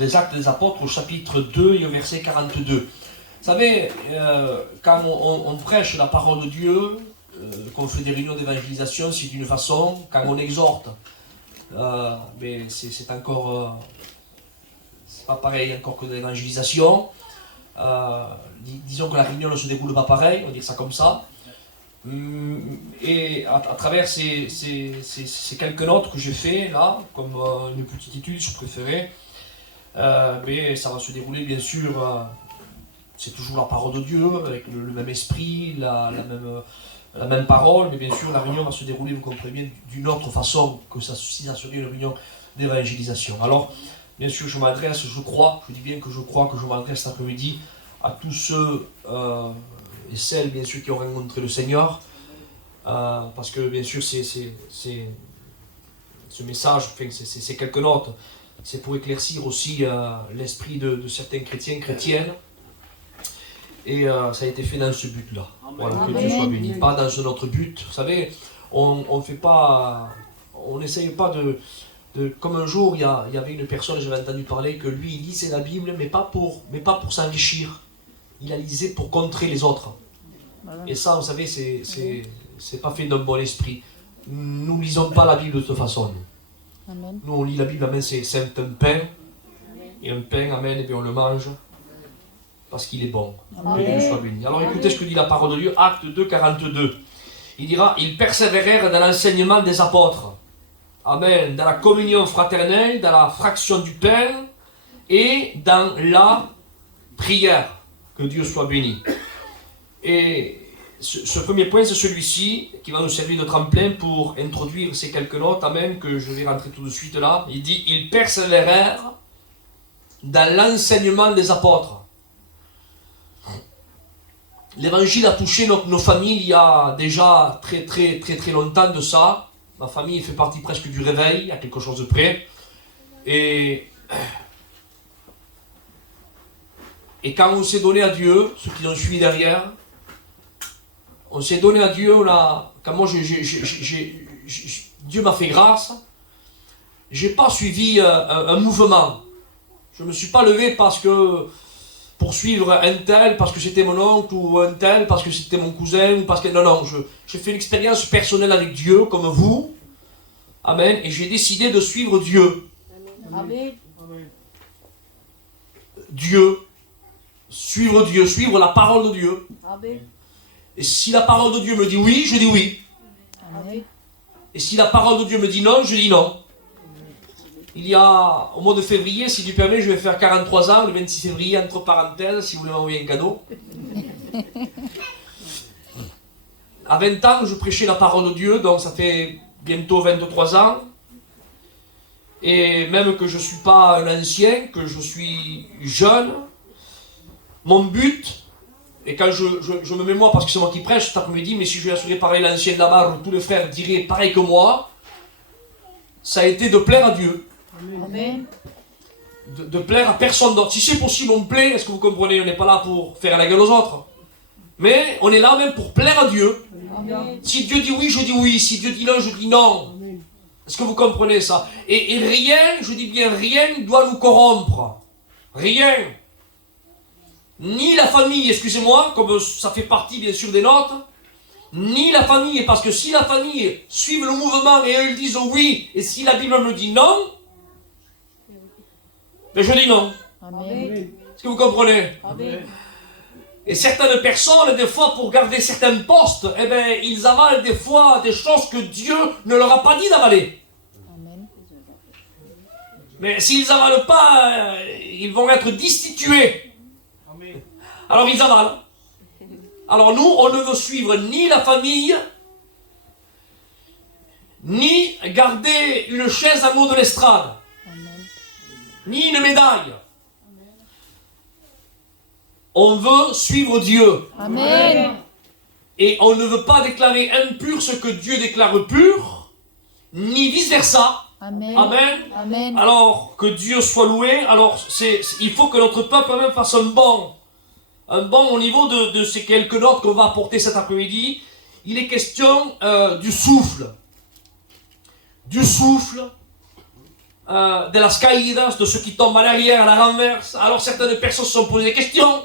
des Actes des Apôtres au chapitre 2 et au verset 42. Vous savez, quand on prêche la parole de Dieu, qu'on fait des réunions d'évangélisation, c'est d'une façon. Quand on exhorte, mais c'est encore... c'est pas pareil encore que de l'évangélisation. Disons que la réunion ne se déroule pas pareil, on va dire ça comme ça. Et à travers ces quelques notes que j'ai fait là, comme une petite étude, je préférais, mais ça va se dérouler bien sûr, c'est toujours la parole de Dieu, avec le même esprit, la même parole, mais bien sûr la réunion va se dérouler, vous comprenez bien, d'une autre façon que si ça serait une réunion d'évangélisation. Alors, bien sûr, je m'adresse, je dis bien que je crois que je m'adresse cet après-midi à tous ceux et celles, bien sûr, qui ont rencontré le Seigneur, parce que, bien sûr, ce message, enfin, c'est quelques notes, c'est pour éclaircir aussi l'esprit de certains chrétiens, chrétiennes, et ça a été fait dans ce but-là. Voilà, que Dieu soit béni, pas dans un autre but. Vous savez, on n'essaye pas de... Comme un jour, il y avait une personne, j'avais entendu parler, que lui, il lisait la Bible, mais pas pour s'enrichir. Il la lisait pour contrer les autres. Et ça, vous savez, c'est pas fait d'un bon esprit. Nous ne lisons pas la Bible de toute façon. Nous, on lit la Bible, amen, c'est un pain. Et un pain, amen, et bien on le mange parce qu'il est bon. Que Dieu soit béni. Alors écoutez ce que dit la parole de Dieu, Acte 2, 42. Il dira, ils persévérèrent dans l'enseignement des apôtres. Amen. Dans la communion fraternelle, dans la fraction du pain et dans la prière. Que Dieu soit béni. Et ce premier point, c'est celui-ci qui va nous servir de tremplin pour introduire ces quelques notes. Amen. Que je vais rentrer tout de suite là. Il dit, ils persévérèrent dans l'enseignement des apôtres. L'évangile a touché nos familles il y a déjà très longtemps de ça. Ma famille fait partie presque du réveil, à quelque chose de près. Et quand on s'est donné à Dieu, ceux qui ont suivi derrière, on s'est donné à Dieu, quand moi Dieu m'a fait grâce, j'ai pas suivi un mouvement. Je me suis pas levé pour suivre un tel, parce que c'était mon oncle, ou un tel, parce que c'était mon cousin, ou parce que... Non, j'ai fait une expérience personnelle avec Dieu, comme vous. Amen. Et j'ai décidé de suivre Dieu. Amen. Dieu. Suivre la parole de Dieu. Amen. Et si la parole de Dieu me dit oui, je dis oui. Amen. Et si la parole de Dieu me dit non, je dis non. Au mois de février, si tu permets, je vais faire 43 ans, le 26 février, entre parenthèses, si vous voulez m'envoyer un cadeau. À 20 ans, je prêchais la parole de Dieu, donc ça fait bientôt 23 ans. Et même que je ne suis pas un ancien, que je suis jeune, mon but, et quand je me mets moi, parce que c'est moi qui prêche cet après-midi, mais si je laisserais parler l'ancien de la barre, où tous les frères diraient pareil que moi, ça a été de plaire à Dieu. Amen. De plaire à personne d'autre. Si c'est possible, on plaît, est-ce que vous comprenez? On n'est pas là pour faire la gueule aux autres. Mais on est là même pour plaire à Dieu. Amen. Si Dieu dit oui, je dis oui. Si Dieu dit non, je dis non. Est-ce que vous comprenez ça? Et rien, je dis bien rien, doit nous corrompre. Rien. Ni la famille, excusez-moi, comme ça fait partie bien sûr des nôtres, ni la famille, parce que si la famille suit le mouvement et eux ils disent oui, et si la Bible me dit non, ben je dis non. Amen. Est-ce que vous comprenez? Amen. Et certaines personnes, des fois, pour garder certains postes, eh ben, ils avalent des fois des choses que Dieu ne leur a pas dit d'avaler. Amen. Mais s'ils n'avalent pas, ils vont être destitués. Alors ils avalent. Alors nous, on ne veut suivre ni la famille, ni garder une chaise en haut de l'estrade, ni une médaille. On veut suivre Dieu. Amen. Et on ne veut pas déclarer impur ce que Dieu déclare pur, ni vice-versa. Amen. Amen. Amen. Alors, que Dieu soit loué. Alors, il faut que notre peuple même fasse un bond au niveau de ces quelques notes qu'on va apporter cet après-midi. Il est question du souffle. Du souffle. de las caídas, de ceux qui tombent en arrière, à la renverse. Alors certaines personnes se sont posées des questions.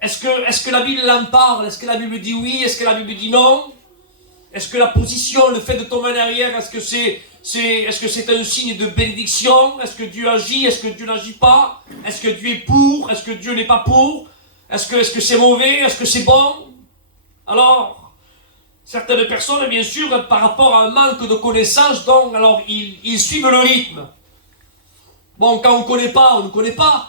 Est-ce que la Bible en parle? Est-ce que la Bible dit oui? Est-ce que la Bible dit non? Est-ce que la position, le fait de tomber en arrière, est-ce que c'est un signe de bénédiction? Est-ce que Dieu agit? Est-ce que Dieu n'agit pas? Est-ce que Dieu est pour? Est-ce que Dieu n'est pas pour? Est-ce que c'est mauvais? Est-ce que c'est bon? Alors, certaines personnes, bien sûr, par rapport à un manque de connaissances, donc, alors, ils suivent le rythme. Bon, quand on ne connaît pas, on ne connaît pas.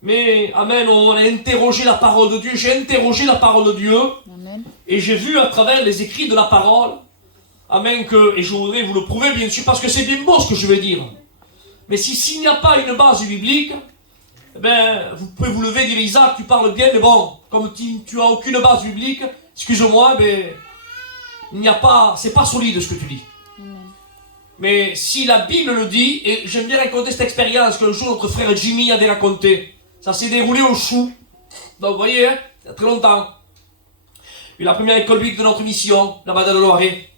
Mais, amen, on a interrogé la parole de Dieu. J'ai interrogé la parole de Dieu. Amen. Et j'ai vu à travers les écrits de la parole, amen, et je voudrais vous le prouver, bien sûr, parce que c'est bien beau ce que je vais dire. Mais s'il n'y a pas une base biblique, eh ben, vous pouvez vous lever et dire, Isaac, tu parles bien, mais bon, comme tu n'as aucune base biblique, excuse-moi, mais il n'y a pas, c'est pas solide ce que tu dis. Amen. Mais si la Bible le dit, et j'aime bien raconter cette expérience que le jour notre frère Jimmy avait raconté, ça s'est déroulé au Chou. Donc vous voyez, hein, il y a très longtemps. Et la première école biblique de notre mission, là-bas dans le Loiret.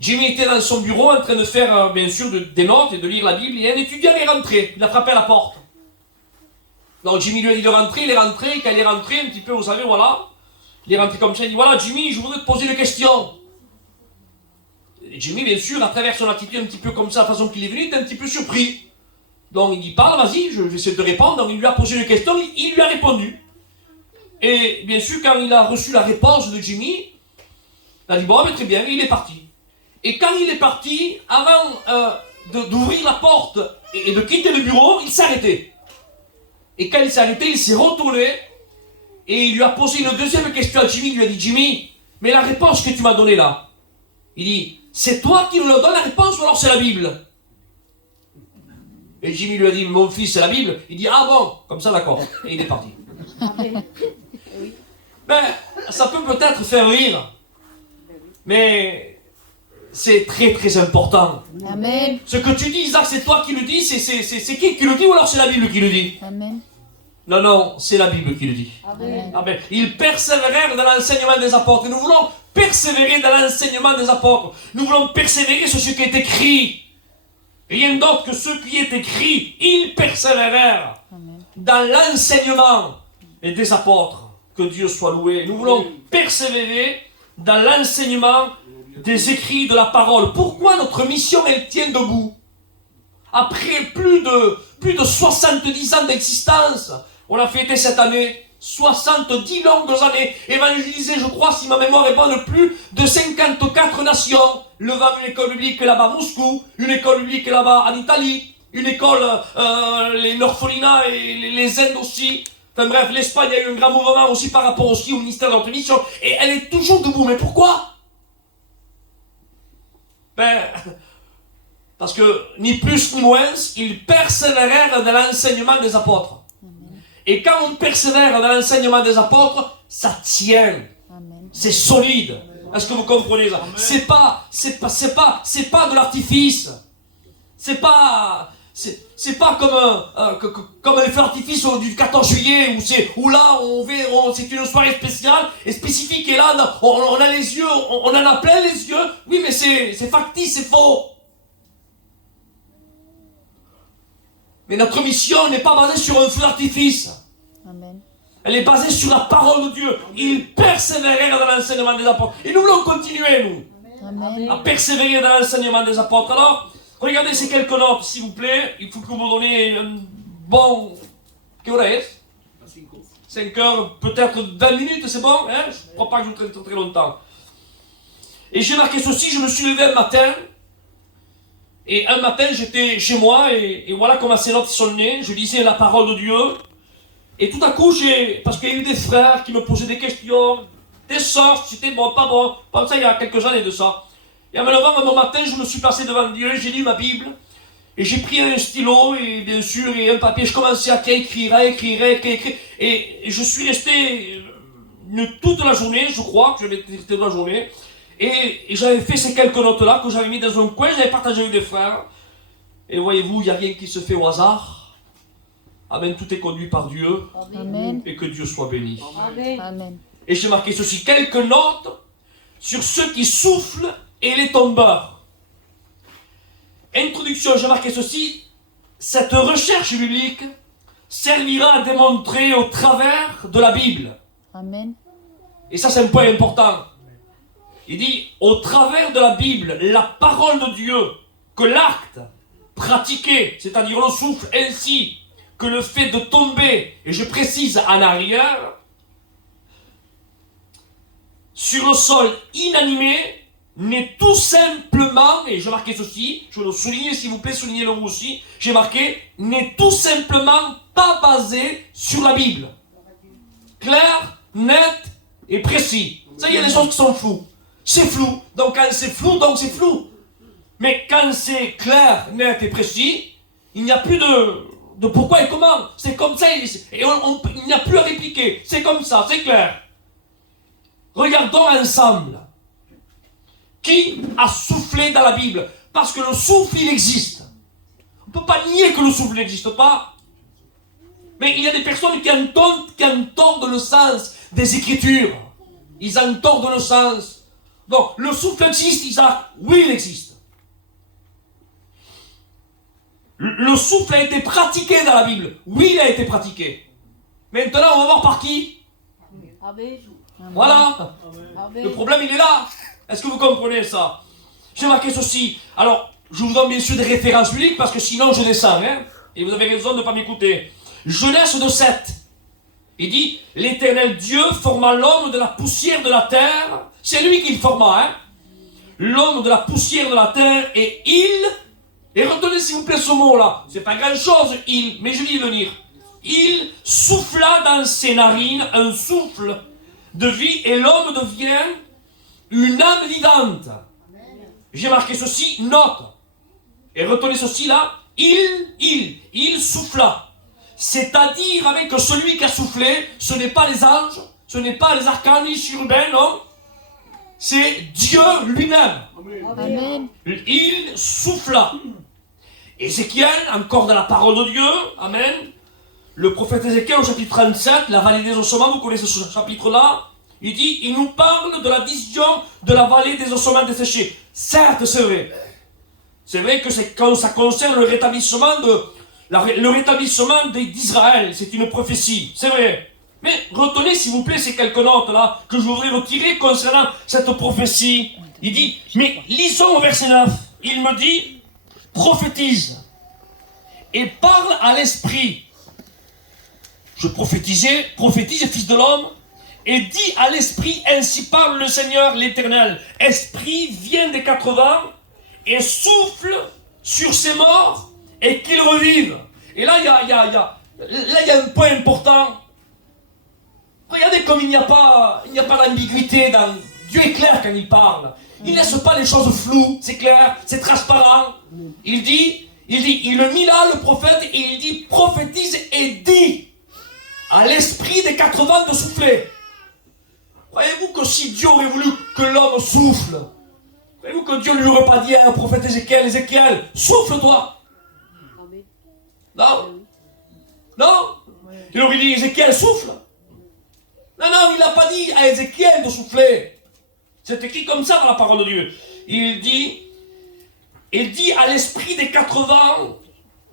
Jimmy était dans son bureau en train de faire, bien sûr, des notes et de lire la Bible, et un étudiant est rentré, il a frappé à la porte. Donc Jimmy lui a dit de rentrer, il est rentré, quand il est rentré, un petit peu, vous savez, voilà, il est rentré comme ça, il dit, voilà Jimmy, je voudrais te poser une question. Et Jimmy, bien sûr, à travers son attitude un petit peu comme ça, la façon qu'il est venu, il était un petit peu surpris. Donc il dit, parle, vas-y, je vais essayer de te répondre. Donc il lui a posé une question, il lui a répondu. Et bien sûr, quand il a reçu la réponse de Jimmy, il a dit, bon, mais très bien, il est parti. Et quand il est parti, avant d'ouvrir la porte et de quitter le bureau, il s'est arrêté. Et quand il s'est arrêté, il s'est retourné et il lui a posé une deuxième question à Jimmy. Il lui a dit, Jimmy, mais la réponse que tu m'as donnée là, il dit, c'est toi qui nous donnes la réponse ou alors c'est la Bible? Et Jimmy lui a dit, mon fils, c'est la Bible. Il dit, ah bon, comme ça, d'accord. Et il est parti. Ben, ça peut peut-être faire rire, mais c'est très très important. Amen. Ce que tu dis, Isaac, c'est toi qui le dis, c'est qui le dit ou alors c'est la Bible qui le dit? Amen. Non, non, c'est la Bible qui le dit. Amen. Amen. Ils persévérèrent dans l'enseignement des apôtres. Nous voulons persévérer dans l'enseignement des apôtres. Nous voulons persévérer sur ce qui est écrit. Rien d'autre que ce qui est écrit. Ils persévérèrent Amen. dans l'enseignement des apôtres. Que Dieu soit loué. Nous voulons persévérer dans l'enseignement des écrits de la parole. Pourquoi notre mission, elle tient debout? Après plus de 70 ans d'existence, on a fêté cette année 70 longues années, évangélisé, je crois, si ma mémoire est bonne, plus de 54 nations, levant une école biblique là-bas à Moscou, une école biblique là-bas en Italie, une école, les orphelinats et les Indes aussi. Enfin bref, l'Espagne a eu un grand mouvement aussi par rapport aussi au ministère de notre mission, et elle est toujours debout. Mais pourquoi? Ben, parce que, ni plus ni moins, ils persévérèrent dans l'enseignement des apôtres. Amen. Et quand on persévère dans l'enseignement des apôtres, ça tient. Amen. C'est solide. Est-ce que vous comprenez ça? C'est pas de l'artifice. C'est pas comme les feux d'artifice du 14 juillet où là c'est une soirée spéciale et spécifique et là on a les yeux, on en a plein les yeux. Oui, mais c'est factice, c'est faux. Mais notre mission n'est pas basée sur un feu d'artifice. Amen. Elle est basée sur la parole de Dieu. Amen. Ils persévérèrent dans l'enseignement des apôtres. Et nous voulons continuer, nous, Amen. À persévérer dans l'enseignement des apôtres. Alors, regardez ces quelques notes, s'il vous plaît. Il faut que vous me donniez un bon... Quelle heure est-ce? 5 heures, peut-être 20 minutes, c'est bon, hein? Je ne crois pas que je vous traite très longtemps. Et j'ai marqué ceci, je me suis levé un matin. Et un matin, j'étais chez moi, et voilà comment ces notes sont nées. Je lisais la parole de Dieu. Et tout à coup, parce qu'il y a eu des frères qui me posaient des questions, des sorts, c'était bon, pas bon. Comme ça, il y a quelques années de ça. Et en me levant un matin, je me suis placé devant Dieu, j'ai lu ma Bible, et j'ai pris un stylo, et bien sûr, et un papier, je commençais à écrire, et je suis resté toute la journée, je crois que je vais rester toute la journée, et j'avais fait ces quelques notes-là, que j'avais mis dans un coin, j'avais partagé avec des frères, et voyez-vous, il n'y a rien qui se fait au hasard. Amen, tout est conduit par Dieu, Amen. Et que Dieu soit béni. Amen. Amen. Et j'ai marqué ceci, quelques notes sur ceux qui soufflent et les tombeurs. introduction, j'ai marqué ceci. Cette recherche biblique servira à démontrer au travers de la Bible. Amen. Et ça, c'est un point important. Il dit, au travers de la Bible, la parole de Dieu, que l'acte pratiqué, c'est-à-dire le souffle, ainsi que le fait de tomber, et je précise en arrière, sur le sol inanimé, n'est tout simplement, et j'ai marqué ceci, je vais le souligner s'il vous plaît, soulignez-le vous aussi, j'ai marqué, n'est tout simplement pas basé sur la Bible. Clair, net et précis. Ça, il y a des choses qui sont floues. C'est flou, donc quand c'est flou, donc c'est flou. Mais quand c'est clair, net et précis, il n'y a plus de pourquoi et comment. C'est comme ça, et il n'y a plus à répliquer. C'est comme ça, c'est clair. Regardons ensemble. Qui a soufflé dans la Bible? Parce que le souffle, il existe. On ne peut pas nier que le souffle n'existe pas. Mais il y a des personnes qui entendent le sens des Écritures. Ils entendent le sens. Donc, le souffle existe, Isaac? Oui, il existe. Le souffle a été pratiqué dans la Bible. Oui, il a été pratiqué. Maintenant, on va voir par qui? Amen. Voilà. Amen. Le problème, il est là. Est-ce que vous comprenez ça? J'ai marqué ceci. Alors, je vous donne bien sûr des références bibliques parce que sinon je descends. Et vous avez raison de ne pas m'écouter. Genèse 2:7. Il dit, l'Éternel Dieu forma l'homme de la poussière de la terre. C'est lui qui le forma. L'homme de la poussière de la terre et il... Et retenez s'il vous plaît ce mot-là. C'est pas grand-chose, il. Mais je vais y venir. Il souffla dans ses narines un souffle de vie et l'homme devient une âme vivante. J'ai marqué ceci, note. Et retenez ceci là. Il souffla. C'est-à-dire avec celui qui a soufflé, ce n'est pas les anges, ce n'est pas les archanges chérubins, non. C'est Dieu lui-même. Amen. Il souffla. Ézéchiel, encore dans la parole de Dieu, amen. Le prophète Ézéchiel au chapitre 37, la vallée des ossements, vous connaissez ce chapitre-là. Il nous parle de la vision de la vallée des ossements desséchés. Certes, c'est vrai. C'est vrai que c'est quand ça concerne le rétablissement d'Israël. C'est une prophétie, c'est vrai. Mais retenez s'il vous plaît ces quelques notes là que je voudrais retirer concernant cette prophétie. Il dit, mais lisons au verset 9. Il me dit, prophétise et parle à l'esprit. Je prophétise, fils de l'homme, et dis à l'esprit, ainsi parle le Seigneur l'Éternel. Esprit vient des 4 vents et souffle sur ces morts et qu'ils revivent. Et là, il y a un point important. Regardez comme il n'y a pas d'ambiguïté dans... Dieu est clair quand il parle. Il ne laisse pas les choses floues, c'est clair, c'est transparent. Il le mit là, le prophète, et il dit, prophétise et dit à l'esprit des 4 vents de souffler. Croyez-vous que si Dieu aurait voulu que l'homme souffle, croyez-vous que Dieu ne lui aurait pas dit à un prophète Ézéchiel, souffle-toi? Non? Non? Il aurait dit, Ézéchiel, souffle. Non, il n'a pas dit à Ézéchiel de souffler. C'est écrit comme ça dans la parole de Dieu. Il dit à l'esprit des 4 vents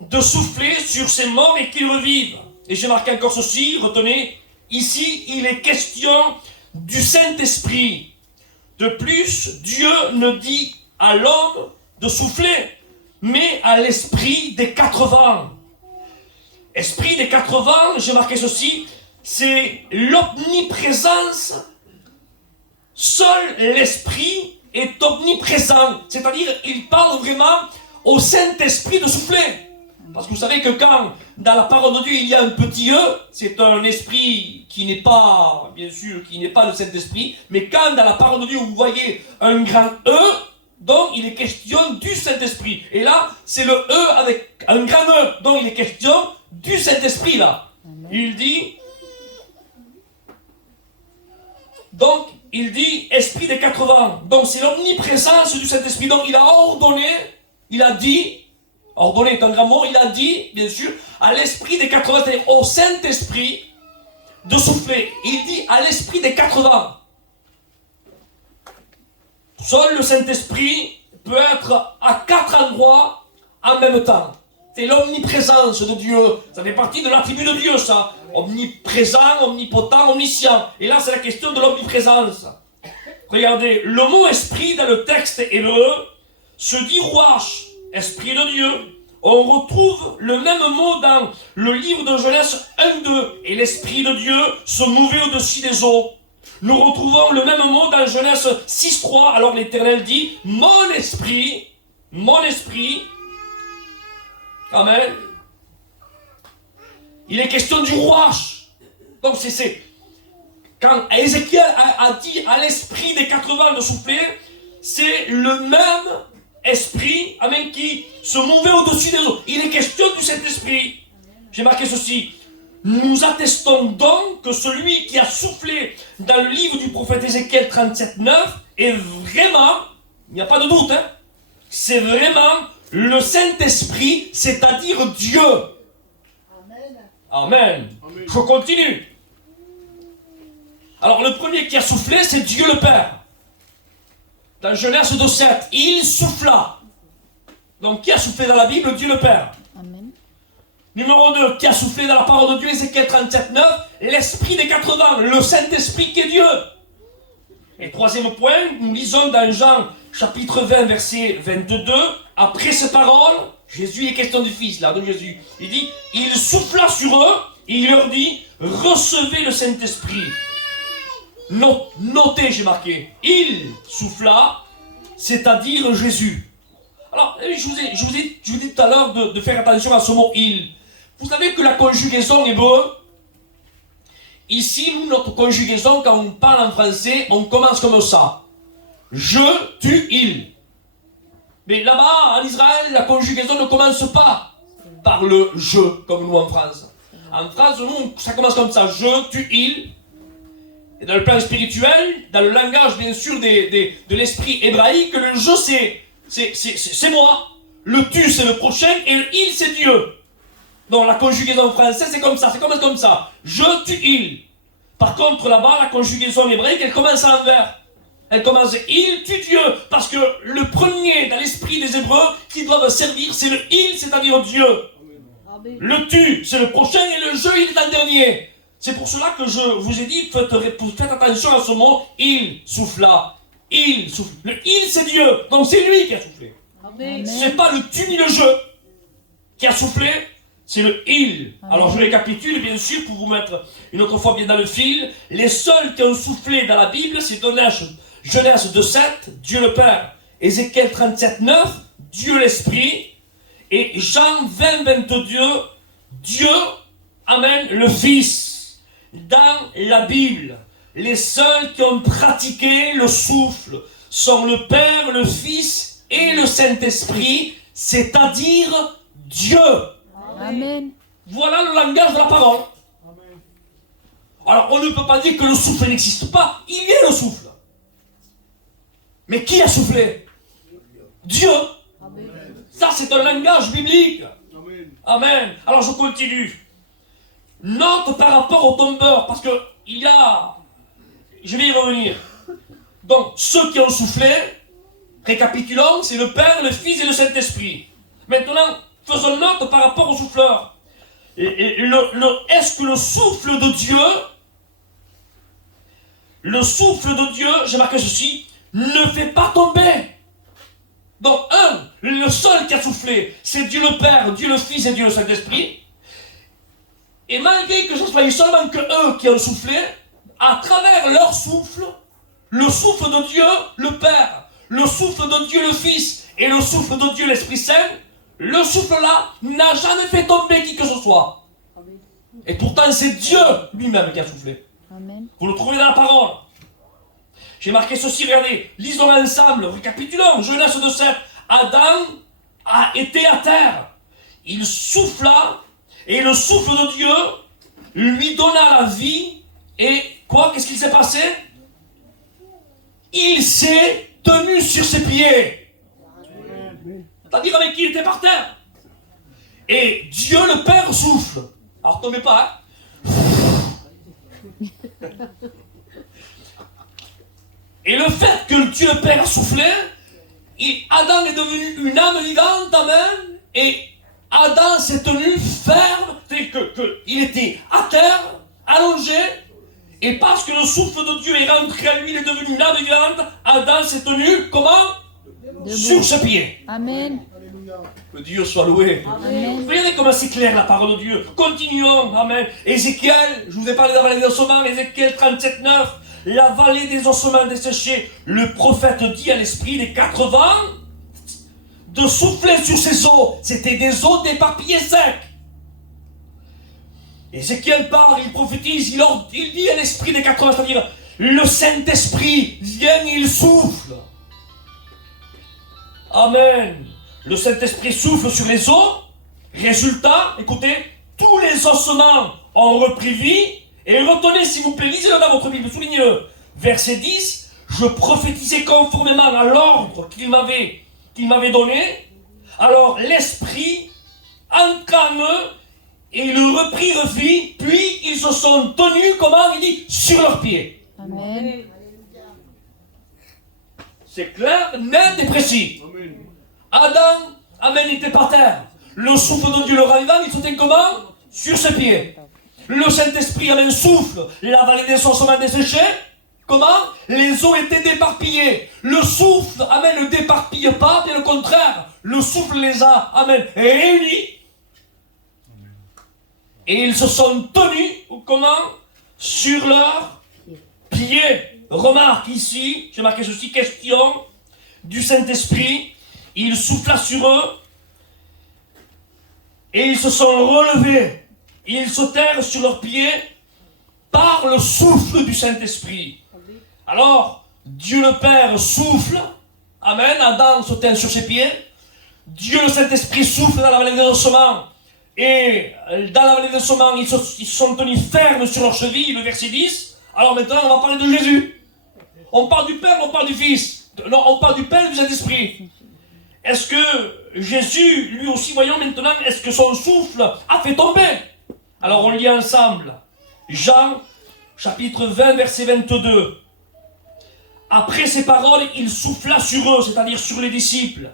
de souffler sur ces morts et qu'ils revivent. Et j'ai marqué encore ceci, retenez, ici il est question du Saint-Esprit. De plus, Dieu ne dit à l'homme de souffler, mais à l'esprit des 4 vents. Esprit des 4 vents, j'ai marqué ceci, c'est l'omniprésence. Seul l'esprit est omniprésent. C'est-à-dire, il parle vraiment au Saint-Esprit de souffler. Parce que vous savez que quand, dans la parole de Dieu, il y a un petit E, c'est un esprit qui n'est pas, bien sûr, qui n'est pas le Saint-Esprit, mais quand dans la parole de Dieu, vous voyez un grand E, donc il est question du Saint-Esprit. Et là, c'est le E avec un grand E, donc il est question du Saint-Esprit, là. Il dit... Donc, il dit esprit des 4 vents. Donc, c'est l'omniprésence du Saint-Esprit. Donc, il a ordonné, il a dit, ordonné est un grand mot, il a dit, bien sûr, à l'esprit des 4 vents, c'est-à-dire au Saint-Esprit, de souffler. Il dit à l'esprit des 4 vents. Seul le Saint-Esprit peut être à 4 endroits en même temps. C'est l'omniprésence de Dieu. Ça fait partie de l'attribut de Dieu, ça. Omniprésent, omnipotent, omniscient. Et là, c'est la question de l'omniprésence. Regardez, le mot esprit dans le texte hébreu se dit ruach, esprit de Dieu. On retrouve le même mot dans le livre de Genèse 1-2. Et l'esprit de Dieu se mouvait au-dessus des eaux. Nous retrouvons le même mot dans Genèse 6-3. Alors l'Éternel dit, mon esprit, amen. Il est question du ruach. Donc c'est quand Ézéchiel a dit à l'esprit des 80 de souffler, c'est le même esprit, amen, qui se mouvait au-dessus des eaux. Il est question du Saint-Esprit. J'ai marqué ceci. Nous attestons donc que celui qui a soufflé dans le livre du prophète Ézéchiel 37-9 est vraiment, il n'y a pas de doute, hein, c'est vraiment le Saint-Esprit, c'est-à-dire Dieu. Amen. Amen. Je continue. Alors le premier qui a soufflé, c'est Dieu le Père. Dans Genèse 2:7, il souffla. Donc qui a soufflé dans la Bible? Dieu le Père. Amen. Numéro 2, qui a soufflé dans la parole de Dieu? Ézéchiel 37:9, l'Esprit des 80, le Saint-Esprit qui est Dieu. Et troisième point, nous lisons dans Jean chapitre 20, verset 22, après ces paroles, Jésus, il est question du Fils, là, de Jésus. Il dit, il souffla sur eux, et il leur dit, recevez le Saint-Esprit. Notez, j'ai marqué, il souffla, c'est-à-dire Jésus. Alors, je vous ai dit tout à l'heure de faire attention à ce mot il. Vous savez que la conjugaison hébreu, ici, nous, notre conjugaison, quand on parle en français, on commence comme ça. Je, tu, il. Mais là-bas, en Israël, la conjugaison ne commence pas par le je, comme nous en France. En France, nous, ça commence comme ça. Je, tu, il. Et dans le plan spirituel, dans le langage, bien sûr, de l'esprit hébraïque, le je, c'est moi. Le tu, c'est le prochain. Et le il, c'est Dieu. Donc la conjugaison française, c'est comme ça. Ça commence comme ça. Je, tu, il. Par contre, là-bas, la conjugaison hébraïque, elle commence à l'envers. Elle commence il, tu, Dieu. Parce que le premier dans l'esprit des Hébreux qui doivent servir, c'est le il, c'est-à-dire Dieu. Amen. Le tu, c'est le prochain. Et le je, il est en dernier. C'est pour cela que je vous ai dit, faites attention à ce mot, il souffla. Il souffle. Le il, c'est Dieu. Donc c'est lui qui a soufflé. Amen. C'est pas le tu ni le je qui a soufflé, c'est le il. Amen. Alors je récapitule, bien sûr, pour vous mettre une autre fois bien dans le fil. Les seuls qui ont soufflé dans la Bible, c'est Genèse 2:7, Dieu le Père. Ézéchiel 37:9, Dieu l'Esprit. Et Jean 20:22, Dieu, amen, le Fils. Dans la Bible, les seuls qui ont pratiqué le souffle sont le Père, le Fils et le Saint-Esprit, c'est-à-dire Dieu. Amen. Voilà le langage de la parole. Amen. Alors on ne peut pas dire que le souffle n'existe pas, il y a le souffle. Mais qui a soufflé? Dieu. Amen. Ça c'est un langage biblique. Amen. Amen. Alors je continue. Note par rapport au tombeur, parce que il y a... Je vais y revenir. Donc, ceux qui ont soufflé, récapitulons, c'est le Père, le Fils et le Saint-Esprit. Maintenant, faisons note par rapport au souffleur. Est-ce que le souffle de Dieu, j'ai marqué ceci, ne fait pas tomber? Donc, le seul qui a soufflé, c'est Dieu le Père, Dieu le Fils et Dieu le Saint-Esprit. Et malgré que ce soit seulement que eux qui ont soufflé, à travers leur souffle, le souffle de Dieu, le Père, le souffle de Dieu, le Fils, et le souffle de Dieu, l'Esprit Saint, le souffle-là n'a jamais fait tomber qui que ce soit. Amen. Et pourtant, c'est Dieu lui-même qui a soufflé. Amen. Vous le trouvez dans la parole. J'ai marqué ceci, regardez, lisons ensemble, récapitulons, Genèse 2:7. Adam a été à terre. Il souffla, et le souffle de Dieu lui donna la vie. Et quoi? Qu'est-ce qui s'est passé? Il s'est tenu sur ses pieds. C'est-à-dire avec qui il était par terre. Et Dieu le Père souffle. Alors tombez pas, hein? Et le fait que Dieu le Père a soufflé, Adam est devenu une âme vivante, amen. Et Adam s'est tenu ferme, il était à terre, allongé, et parce que le souffle de Dieu est rentré à lui, il est devenu une âme vivante, Adam s'est tenu, comment? Debout. Sur ses pieds. Amen. Que Dieu soit loué. Amen. Regardez comment c'est clair la parole de Dieu. Continuons. Amen. Ézéchiel, je vous ai parlé de la vallée des ossements, Ézéchiel 37, 9. La vallée des ossements desséchés. Le prophète dit à l'esprit des 4 vents de souffler sur ces eaux. C'était des eaux d'éparpillés secs. Ézéchiel parle, il prophétise, il dit à l'esprit des 4 vents, c'est-à-dire le Saint-Esprit vient et il souffle. Amen. Le Saint-Esprit souffle sur les eaux. Résultat, écoutez, tous les ossements ont repris vie. Et retenez, s'il vous plaît, lisez-le dans votre Bible, soulignez-le. Verset 10, je prophétisais conformément à l'ordre qu'il m'avait donné. Alors l'Esprit entra en eux et ils reprirent vie. Puis ils se sont tenus, comment il dit, sur leurs pieds. Amen. C'est clair, net et précis. Adam, amen, il était par terre. Le souffle de Dieu le ravivant, il se tient comment? Sur ses pieds. Le Saint-Esprit, amen, souffle. La vallée des ossements desséchés. Comment? Les eaux étaient déparpillées. Le souffle, amen, ne déparpille pas, bien le contraire. Le souffle les a, amen, réunis. Et ils se sont tenus, comment? Sur leurs pieds. Remarque ici, j'ai marqué ceci, question du Saint-Esprit. Il souffla sur eux et ils se sont relevés. Ils sautèrent sur leurs pieds par le souffle du Saint-Esprit. Alors, Dieu le Père souffle. Amen. Adam se tient sur ses pieds. Dieu le Saint-Esprit souffle dans la vallée des ossements. Et dans la vallée des ossements, ils se sont tenus fermes sur leurs chevilles, le verset 10. Alors maintenant, on va parler de Jésus. On parle du Père, on parle du Fils. Non, on parle du Père et du Saint-Esprit. Est-ce que Jésus, lui aussi, voyons maintenant, est-ce que son souffle a fait tomber? Alors on lit ensemble. Jean, chapitre 20, verset 22. Après ces paroles, il souffla sur eux, c'est-à-dire sur les disciples.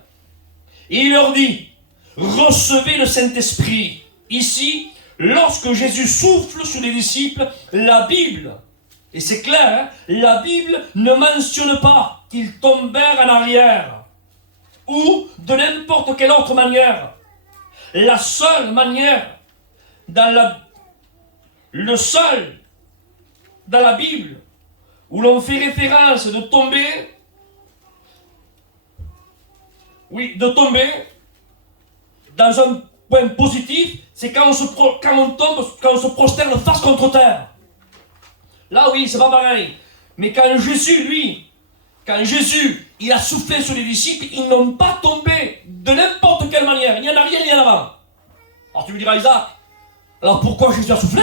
Et il leur dit, recevez le Saint-Esprit. Ici, lorsque Jésus souffle sur les disciples, la Bible, et c'est clair, hein, la Bible ne mentionne pas qu'ils tombèrent en arrière ou de n'importe quelle autre manière. La seule manière le seul dans la Bible où l'on fait référence de tomber, dans un point positif, c'est quand on se prosterne face contre terre. Là, oui, c'est pas pareil. Mais quand Jésus, il a soufflé sur les disciples, ils n'ont pas tombé de n'importe quelle manière. Il n'y en a rien, il y en a avant. Alors tu me diras, Isaac, alors pourquoi Jésus a soufflé?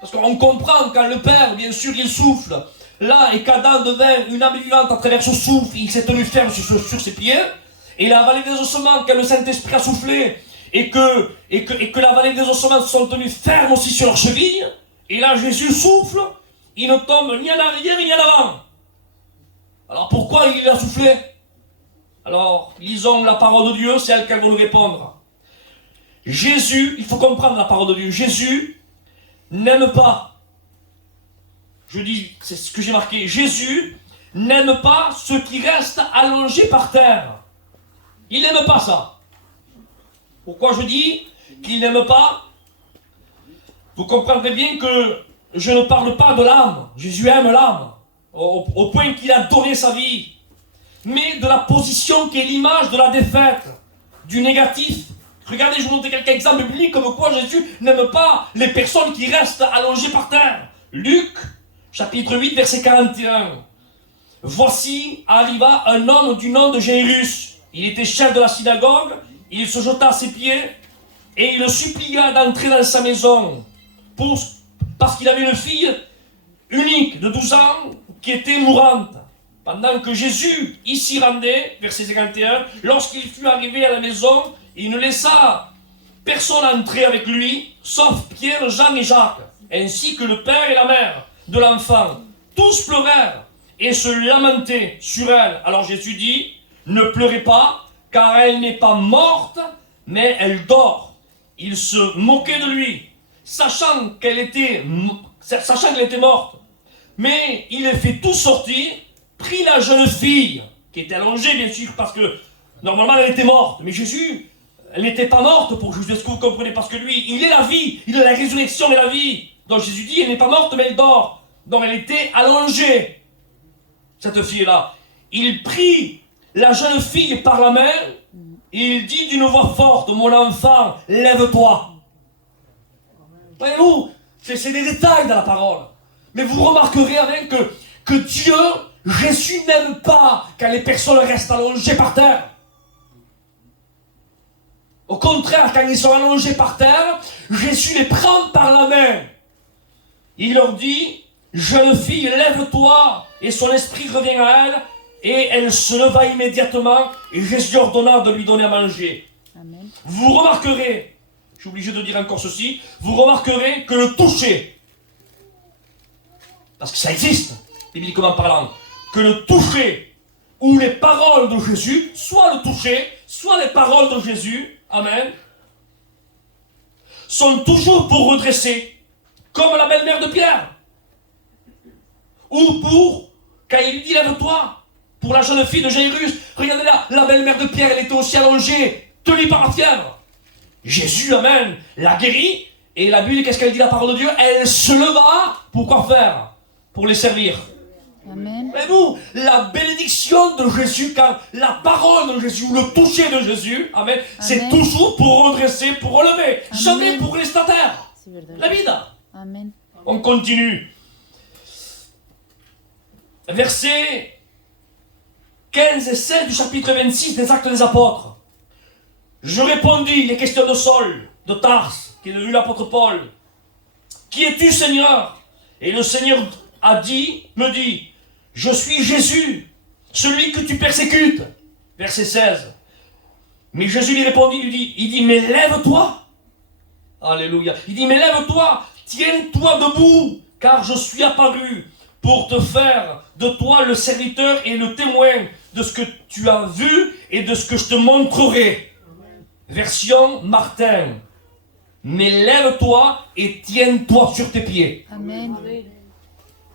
Parce qu'on comprend quand le Père, bien sûr, il souffle. Là, et qu'Adam devint une âme vivante à travers ce souffle, il s'est tenu ferme sur ses pieds. Et la vallée des ossements, quand le Saint-Esprit a soufflé, et que la vallée des ossements se sont tenus fermes aussi sur leurs chevilles, et là Jésus souffle, il ne tombe ni en arrière ni en avant. Alors pourquoi il a soufflé? Alors, lisons la parole de Dieu, c'est elle qui va nous répondre. Jésus, il faut comprendre la parole de Dieu, Jésus n'aime pas, je dis, c'est ce que j'ai marqué, Jésus n'aime pas ceux qui restent allongés par terre. Il n'aime pas ça. Pourquoi je dis qu'il n'aime pas? Vous comprendrez bien que je ne parle pas de l'âme. Jésus aime l'âme, au point qu'il a donné sa vie. Mais de la position qui est l'image de la défaite, du négatif. Regardez, je vous montre quelques exemples bibliques comme quoi Jésus n'aime pas les personnes qui restent allongées par terre. Luc, chapitre 8, verset 41. Voici arriva un homme du nom de Jairus. Il était chef de la synagogue, il se jeta à ses pieds et il le supplia d'entrer dans sa maison parce qu'il avait une fille unique de 12 ans qui était mourante. Pendant que Jésus y s'y rendait, verset 51, lorsqu'il fut arrivé à la maison, il ne laissa personne entrer avec lui, sauf Pierre, Jean et Jacques, ainsi que le père et la mère de l'enfant. Tous pleurèrent et se lamentaient sur elle. Alors Jésus dit, ne pleurez pas, car elle n'est pas morte, mais elle dort. Il se moquait de lui, sachant qu'elle était morte. Mais il a fait tout sortir, prit la jeune fille, qui était allongée bien sûr, parce que normalement elle était morte. Mais Jésus, elle n'était pas morte pour Jésus, est-ce que vous comprenez? Parce que lui, il est la vie, il est la résurrection et la vie. Donc Jésus dit, elle n'est pas morte, mais elle dort. Donc elle était allongée, cette fille-là. Il prit la jeune fille par la main, et il dit d'une voix forte, mon enfant, lève-toi. Voyez-vous, c'est des détails dans la parole. Mais vous remarquerez avec que Dieu, Jésus n'aime pas quand les personnes restent allongées par terre. Au contraire, quand ils sont allongés par terre, Jésus les prend par la main. Il leur dit, jeune fille, lève-toi, et son esprit revient à elle, et elle se leva immédiatement, et Jésus ordonna de lui donner à manger. Amen. Vous remarquerez, je suis obligé de dire encore ceci, vous remarquerez que le toucher, parce que ça existe, bibliquement parlant, que le toucher ou les paroles de Jésus, soit le toucher, soit les paroles de Jésus, amen, sont toujours pour redresser, comme la belle-mère de Pierre, ou pour, quand il lui dit lève-toi, pour la jeune fille de Jairus, regardez là, la belle-mère de Pierre, elle était aussi allongée, tenue par la fièvre. Jésus, amen, l'a guérie, et la Bible, qu'est-ce qu'elle dit la parole de Dieu? Elle se leva, pour quoi faire? Pour les servir. Amen. Voyez-vous, la bénédiction de Jésus, quand la parole de Jésus, ou le toucher de Jésus, amen, c'est toujours pour redresser, pour relever, Amen. jamais pour rester à terre. C'est verdad. La vie. Amen. On continue. Versets 15 et 16 du chapitre 26 des Actes des Apôtres. Je répondis, les questions de Saul, de Tarse, qui est devenu l'apôtre Paul. Qui es-tu, Seigneur? Et le Seigneur me dit, je suis Jésus, celui que tu persécutes. Verset 16. Mais Jésus lui répondit, il dit, mais lève-toi. Alléluia. Il dit, mais lève-toi, tiens-toi debout, car je suis apparu pour te faire de toi le serviteur et le témoin de ce que tu as vu et de ce que je te montrerai. Version Martin. Mais lève-toi et tiens-toi sur tes pieds. Amen.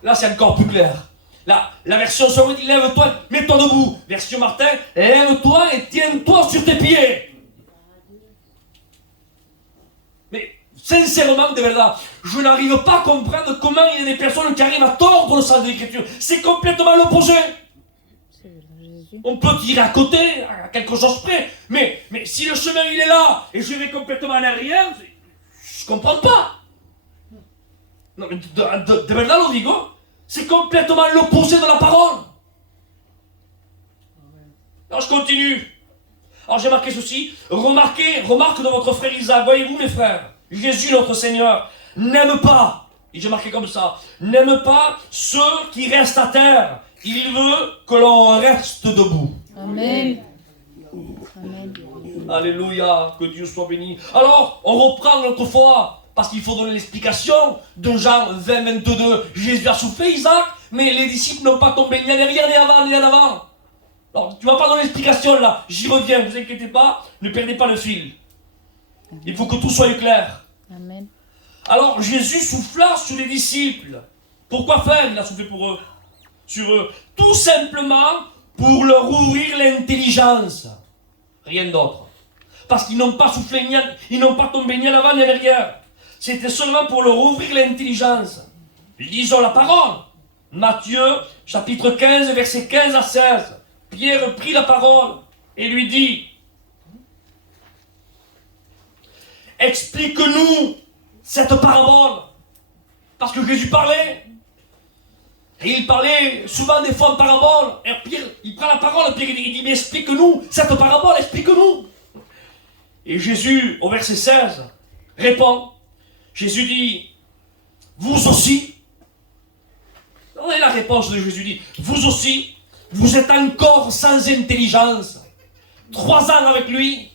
Là, c'est encore plus clair. La version Somme dit lève-toi, mets-toi debout. Version Martin, lève-toi et tiens-toi sur tes pieds. Mais sincèrement, de verdad, je n'arrive pas à comprendre comment il y a des personnes qui arrivent à tordre le sens de l'écriture. C'est complètement l'opposé. C'est verdad, Jésus. On peut tirer à côté, à quelque chose près, mais si le chemin il est là et je vais complètement en arrière, je comprends pas. Non, mais de verdad lo digo, c'est complètement l'opposé de la parole. Alors je continue. Alors j'ai marqué ceci. Remarque de votre frère Isaac. Voyez-vous mes frères, Jésus notre Seigneur n'aime pas, et j'ai marqué comme ça, n'aime pas ceux qui restent à terre. Il veut que l'on reste debout. Amen. Amen. Alléluia, que Dieu soit béni. Alors, on reprend notre foi. Parce qu'il faut donner l'explication de Jean 20, 22. Jésus a soufflé, Isaac, mais les disciples n'ont pas tombé. Il n'y avait rien ni avant, ni en avant. Alors, tu ne vas pas donner l'explication là. J'y reviens, ne vous inquiétez pas. Ne perdez pas le fil. Il faut que tout soit clair. Amen. Alors, Jésus souffla sur les disciples. Pourquoi faire? Il a soufflé pour eux. Sur eux. Tout simplement pour leur ouvrir l'intelligence. Rien d'autre. Parce qu'ils n'ont pas soufflé, ils n'ont pas tombé ni à l'avant ni à l'arrière. C'était seulement pour leur ouvrir l'intelligence. Lisons la parole. Matthieu, chapitre 15, versets 15 à 16. Pierre prit la parole et lui dit, explique-nous cette parabole. Parce que Jésus parlait. Et il parlait souvent des fois en parabole. Et Pierre, il prend la parole, Pierre, il dit, mais explique-nous cette parabole, explique-nous. Et Jésus, au verset 16, répond. Jésus dit, vous aussi. Regardez la réponse de Jésus dit, vous aussi, vous êtes encore sans intelligence. 3 ans avec lui,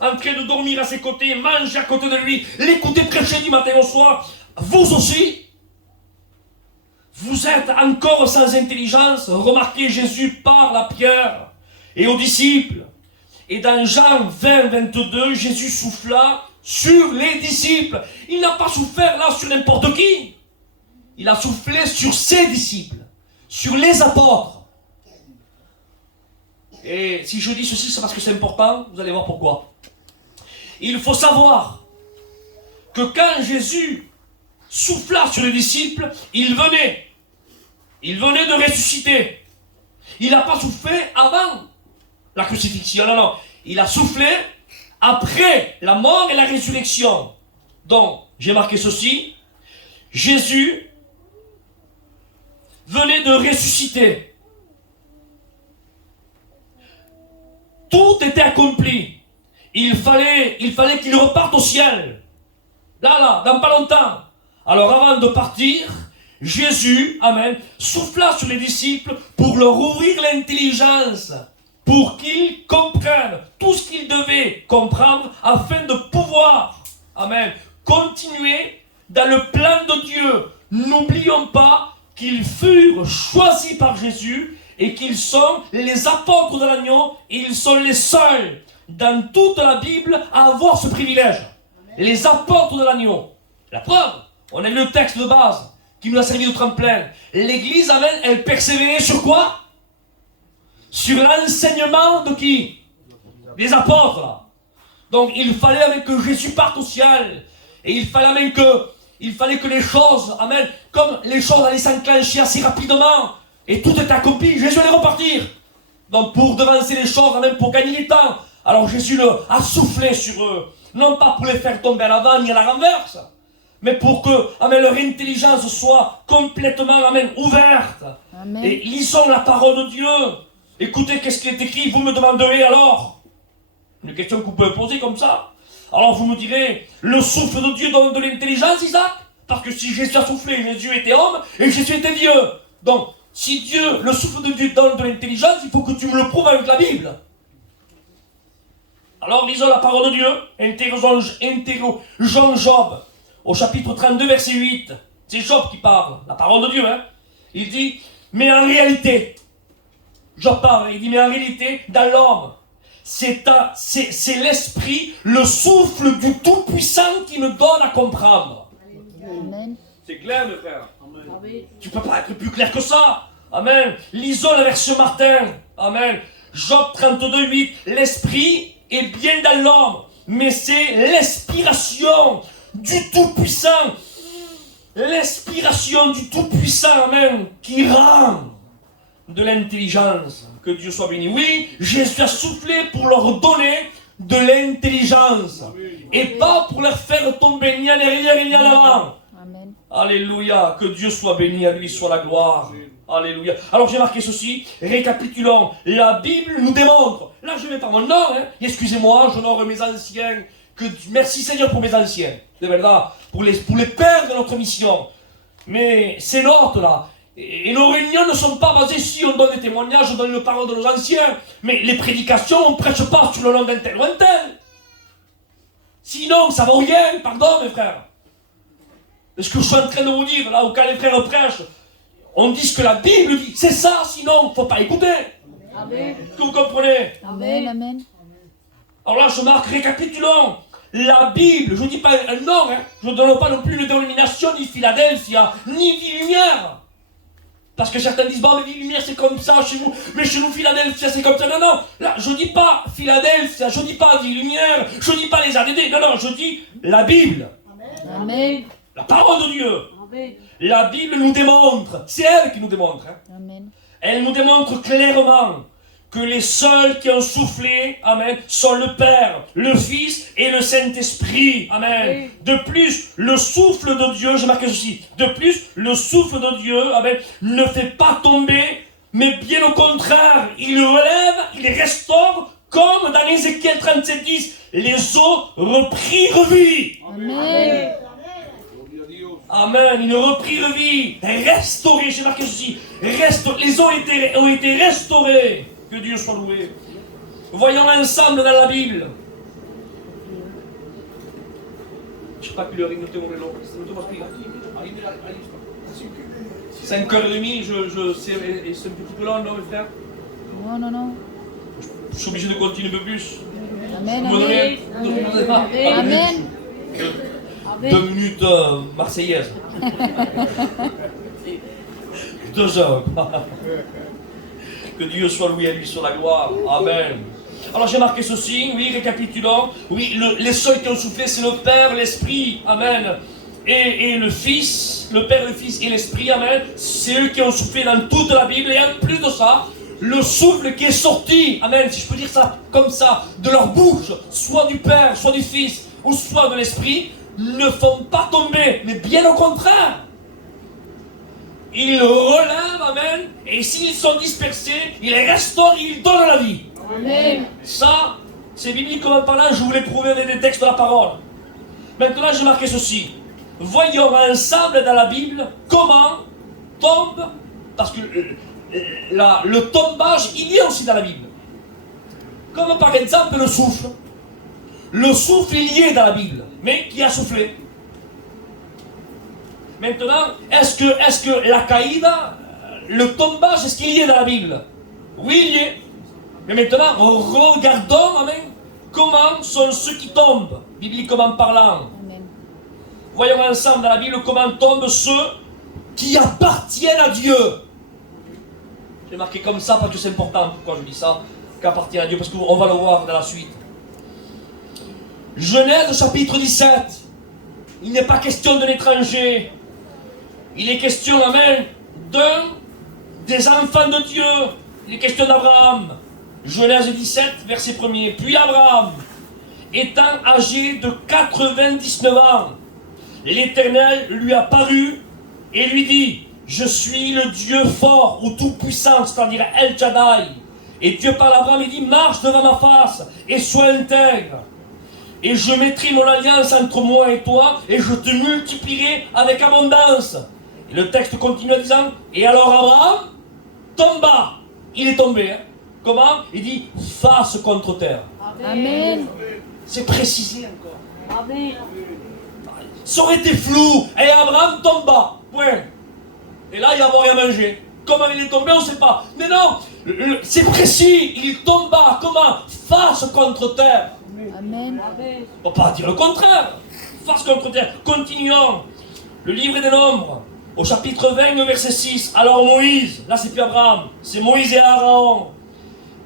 en train de dormir à ses côtés, manger à côté de lui, l'écouter prêcher du matin au soir. Vous aussi, vous êtes encore sans intelligence. Remarquez, Jésus parle à Pierre et aux disciples. Et dans Jean 20, 22, Jésus souffla sur les disciples. Il n'a pas souffert là sur n'importe qui. Il a soufflé sur ses disciples, sur les apôtres. Et si je dis ceci, c'est parce que c'est important, vous allez voir pourquoi. Il faut savoir que quand Jésus souffla sur les disciples, il venait de ressusciter. Il n'a pas soufflé avant la crucifixion, non. Il a soufflé après la mort et la résurrection. Donc, j'ai marqué ceci. Jésus venait de ressusciter. Tout était accompli. Il fallait qu'il reparte au ciel. Là, dans pas longtemps. Alors avant de partir, Jésus, amen, souffla sur les disciples pour leur ouvrir l'intelligence, pour qu'ils comprennent tout ce qu'ils devaient comprendre afin de pouvoir, amen, continuer dans le plan de Dieu. N'oublions pas qu'ils furent choisis par Jésus et qu'ils sont les apôtres de l'agneau et ils sont les seuls dans toute la Bible à avoir ce privilège. Les apôtres de l'agneau. La preuve, on a le texte de base qui nous a servi de tremplin. L'église, amen, elle persévérait sur quoi? Sur l'enseignement de qui? Des apôtres. Là. Donc il fallait amen, que Jésus parte au ciel. Et il fallait amen, que les choses, amen, comme les choses allaient s'enclencher assez rapidement. Et tout était accompli. Jésus allait repartir. Donc pour devancer les choses, amen, pour gagner du temps. Alors Jésus a soufflé sur eux. Non pas pour les faire tomber à l'avant ni à la renverse, mais pour que amen, leur intelligence soit complètement amen, ouverte. Amen. Et lisons la parole de Dieu. Écoutez qu'est-ce qui est écrit, vous me demanderez alors. Une question que vous pouvez poser comme ça. Alors vous me direz, le souffle de Dieu donne de l'intelligence, Isaac? Parce que si Jésus a soufflé, Jésus était homme et Jésus était Dieu. Donc, si Dieu, le souffle de Dieu donne de l'intelligence, il faut que tu me le prouves avec la Bible. Alors lisons la parole de Dieu, interrogeons Job, au chapitre 32, verset 8. C'est Job qui parle, la parole de Dieu. Hein. Il dit, mais en réalité, Job parle, il dit, mais en réalité, dans l'homme, c'est l'esprit, le souffle du Tout-Puissant qui me donne à comprendre. Amen. C'est clair, mes frères. Amen. Tu ne peux pas être plus clair que ça. Amen. Lisons la version Martin. Amen. Job 32, 8. L'esprit est bien dans l'homme, mais c'est l'inspiration du Tout-Puissant. L'inspiration du Tout-Puissant, amen, qui rend de l'intelligence. Que Dieu soit béni. Oui, Jésus a soufflé pour leur donner de l'intelligence. Et pas pour leur faire tomber ni en arrière ni en avant. Amen. Alléluia. Que Dieu soit béni, à lui soit la gloire. Alléluia. Alors j'ai marqué ceci, récapitulons. La Bible nous démontre. Là je vais par mon nom, hein. Excusez-moi, j'honore mes anciens. Merci Seigneur pour mes anciens. De verdad. Pour les pères de notre mission. Mais ces notes là. Et nos réunions ne sont pas basées si on donne des témoignages, on donne le parole de nos anciens. Mais les prédications, on ne prêche pas sur le nom d'un tel ou un tel. Sinon, ça ne vaut rien, pardon mes frères. C'est ce que je suis en train de vous dire, là où quand les frères prêchent, on dit ce que la Bible dit. C'est ça, sinon, il ne faut pas écouter. Amen. Est-ce que vous comprenez? Amen, amen. Alors là, je marque, récapitulons. La Bible, je ne dis pas un nom, hein. Je ne donne pas non plus une dénomination, ni Philadelphia, ni Vie Lumière. Parce que certains disent, bon, mais Vie Lumière, c'est comme ça chez vous, mais chez nous, Philadelphia, c'est comme ça. Non, non, là, je ne dis pas Philadelphia, je ne dis pas Vie Lumière, je ne dis pas les ADD, non, non, je dis la Bible. Amen. Amen. La parole de Dieu. Amen. La Bible nous démontre, c'est elle qui nous démontre. Hein. Amen. Elle nous démontre clairement que les seuls qui ont soufflé, amen, sont le Père, le Fils et le Saint-Esprit. Amen. Oui. De plus, le souffle de Dieu, j'ai marqué ceci, de plus, le souffle de Dieu, amen, ne fait pas tomber, mais bien au contraire, il relève, il restaure, comme dans Ézéchiel 37:10, les eaux reprirent vie. Amen. Amen, une reprise de vie, restaurée, j'ai marqué ceci, les eaux ont été restaurées. Que Dieu soit loué. Voyons ensemble dans la Bible. Je ne sais pas plus l'heure, il nous demande l'heure. 5h30, c'est un petit peu long, non, mes frères? Non, non, non. Je suis obligé de continuer un peu plus. Amen. Vous me donnez- Amen. vous me donnez pas- Amen. 2 minutes marseillaises. 2 heures. Que Dieu soit loué à lui sur la gloire. Amen. Alors j'ai marqué ceci, oui, récapitulons. Oui, les seuls qui ont soufflé, c'est le Père, l'Esprit. Amen. Et le Fils, le Père, le Fils et l'Esprit. Amen. C'est eux qui ont soufflé dans toute la Bible. Et en plus de ça, le souffle qui est sorti, amen, si je peux dire ça comme ça, de leur bouche, soit du Père, soit du Fils, ou soit de l'Esprit, ne font pas tomber, mais bien au contraire. Ils relèvent, amen, et s'ils sont dispersés, ils les restaurent, ils donnent la vie. Amen. Ça, c'est bibliquement parlant, je voulais prouver avec des textes de la parole. Maintenant, j'ai marqué ceci. Voyons ensemble dans la Bible comment tombe, parce que le tombage, il y est aussi dans la Bible. Comme par exemple le souffle. Le souffle, il y est dans la Bible. Mais qui a soufflé? Maintenant, est-ce que la caïda, le tombage, est-ce qu'il y est dans la Bible? Oui, il y est. Mais maintenant, regardons, amen, comment sont ceux qui tombent, bibliquement parlant. Amen. Voyons ensemble dans la Bible comment tombent ceux qui appartiennent à Dieu. J'ai marqué comme ça parce que c'est important. Pourquoi je dis ça? Qu'appartient à Dieu, parce qu'on va le voir dans la suite. Genèse chapitre 17. Il n'est pas question d'un étranger. Il est question, amen, des enfants de Dieu. Il est question d'Abraham. Genèse 17, verset 1er. Puis Abraham, étant âgé de 99 ans, l'Éternel lui apparut et lui dit: je suis le Dieu fort ou tout-puissant, c'est-à-dire El Shaddai. Et Dieu parle à Abraham et dit: marche devant ma face et sois intègre. Et je mettrai mon alliance entre moi et toi, et je te multiplierai avec abondance. Et le texte continue en disant: et alors Abraham tomba. Il est tombé. Hein. Comment? Il dit: face contre terre. Amen. C'est précisé encore. Amen. Ça aurait été flou. Et Abraham tomba. Point. Et là, il va avoir rien à manger. Comment il est tombé, on ne sait pas. Mais non, c'est précis. Il tomba. Comment? Face contre terre. Amen. On ne peut pas dire le contraire. Face contre terre. Continuons. Le livre des Nombres, au chapitre 20, verset 6. Alors Moïse, là c'est plus Abraham, c'est Moïse et Aaron.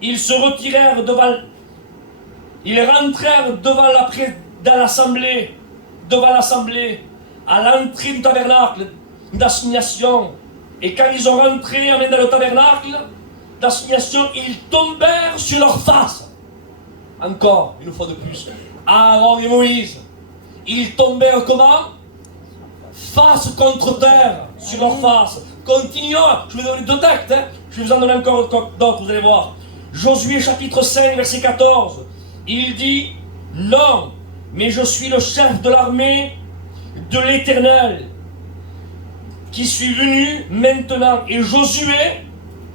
Ils se retirèrent devant. Ils rentrèrent dans l'assemblée, à l'entrée du tabernacle d'assignation. Et quand ils ont rentré dans le tabernacle d'assignation, ils tombèrent sur leur face. Encore, une fois de plus. Aaron et Moïse, ils tombèrent comment? Face contre terre, sur leur face. Continuons, je vais vous donner 2 textes, hein. Je vais vous en donner encore d'autres, vous allez voir. Josué chapitre 5, verset 14. Il dit: non, mais je suis le chef de l'armée de l'Éternel, qui suis venu maintenant. Et Josué,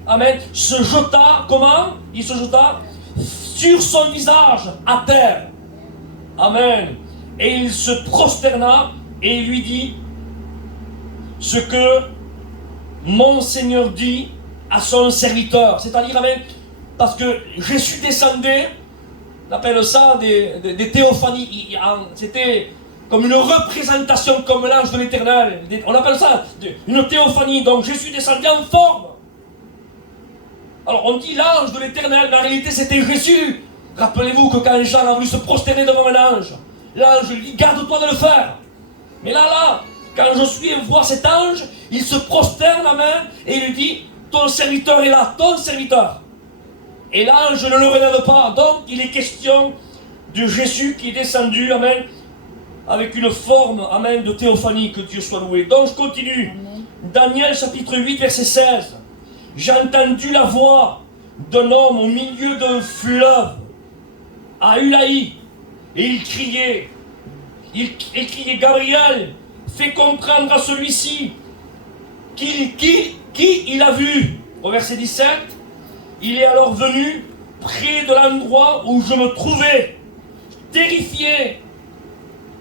amen, se jeta, comment? Il se jeta sur son visage à terre. Amen. Et il se prosterna et lui dit ce que mon Seigneur dit à son serviteur. C'est-à-dire, amen, parce que Jésus descendait, on appelle ça des théophanies. C'était comme une représentation comme l'ange de l'Éternel. On appelle ça une théophanie. Donc Jésus descendait en forme. Alors on dit l'ange de l'Éternel, mais en réalité c'était Jésus. Rappelez-vous que quand Jean a voulu se prosterner devant un ange, l'ange lui dit: garde-toi de le faire. Mais là, quand Josué voit cet ange, il se prosterne la main et il lui dit: ton serviteur est là, ton serviteur. Et l'ange ne le relève pas. Donc il est question de Jésus qui est descendu, amen, avec une forme, amen, de théophanie, que Dieu soit loué. Donc je continue. Amen. Daniel chapitre 8, verset 16. J'ai entendu la voix d'un homme au milieu d'un fleuve, à Ulaï, et il criait, Gabriel, fais comprendre à celui-ci qui il a vu. Au verset 17, il est alors venu près de l'endroit où je me trouvais, terrifié,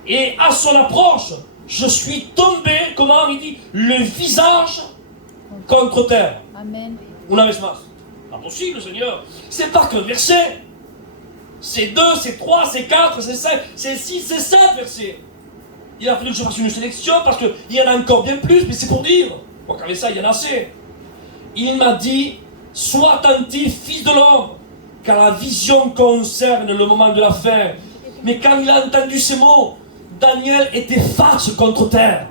et à son approche, je suis tombé, comment il dit, le visage contre terre. Amen. Una vez más. Pas possible, Seigneur. C'est pas qu'un verset. c'est 2, c'est 3, c'est 4, c'est 5, c'est 6, c'est 7 versets. Il a fallu que je fasse une sélection parce qu'il y en a encore bien plus, mais c'est pour dire. Moi, qu'avec ça, il y en a assez. Il m'a dit, sois attentif, fils de l'homme, car la vision concerne le moment de la fin. Mais quand il a entendu ces mots, Daniel était face contre terre.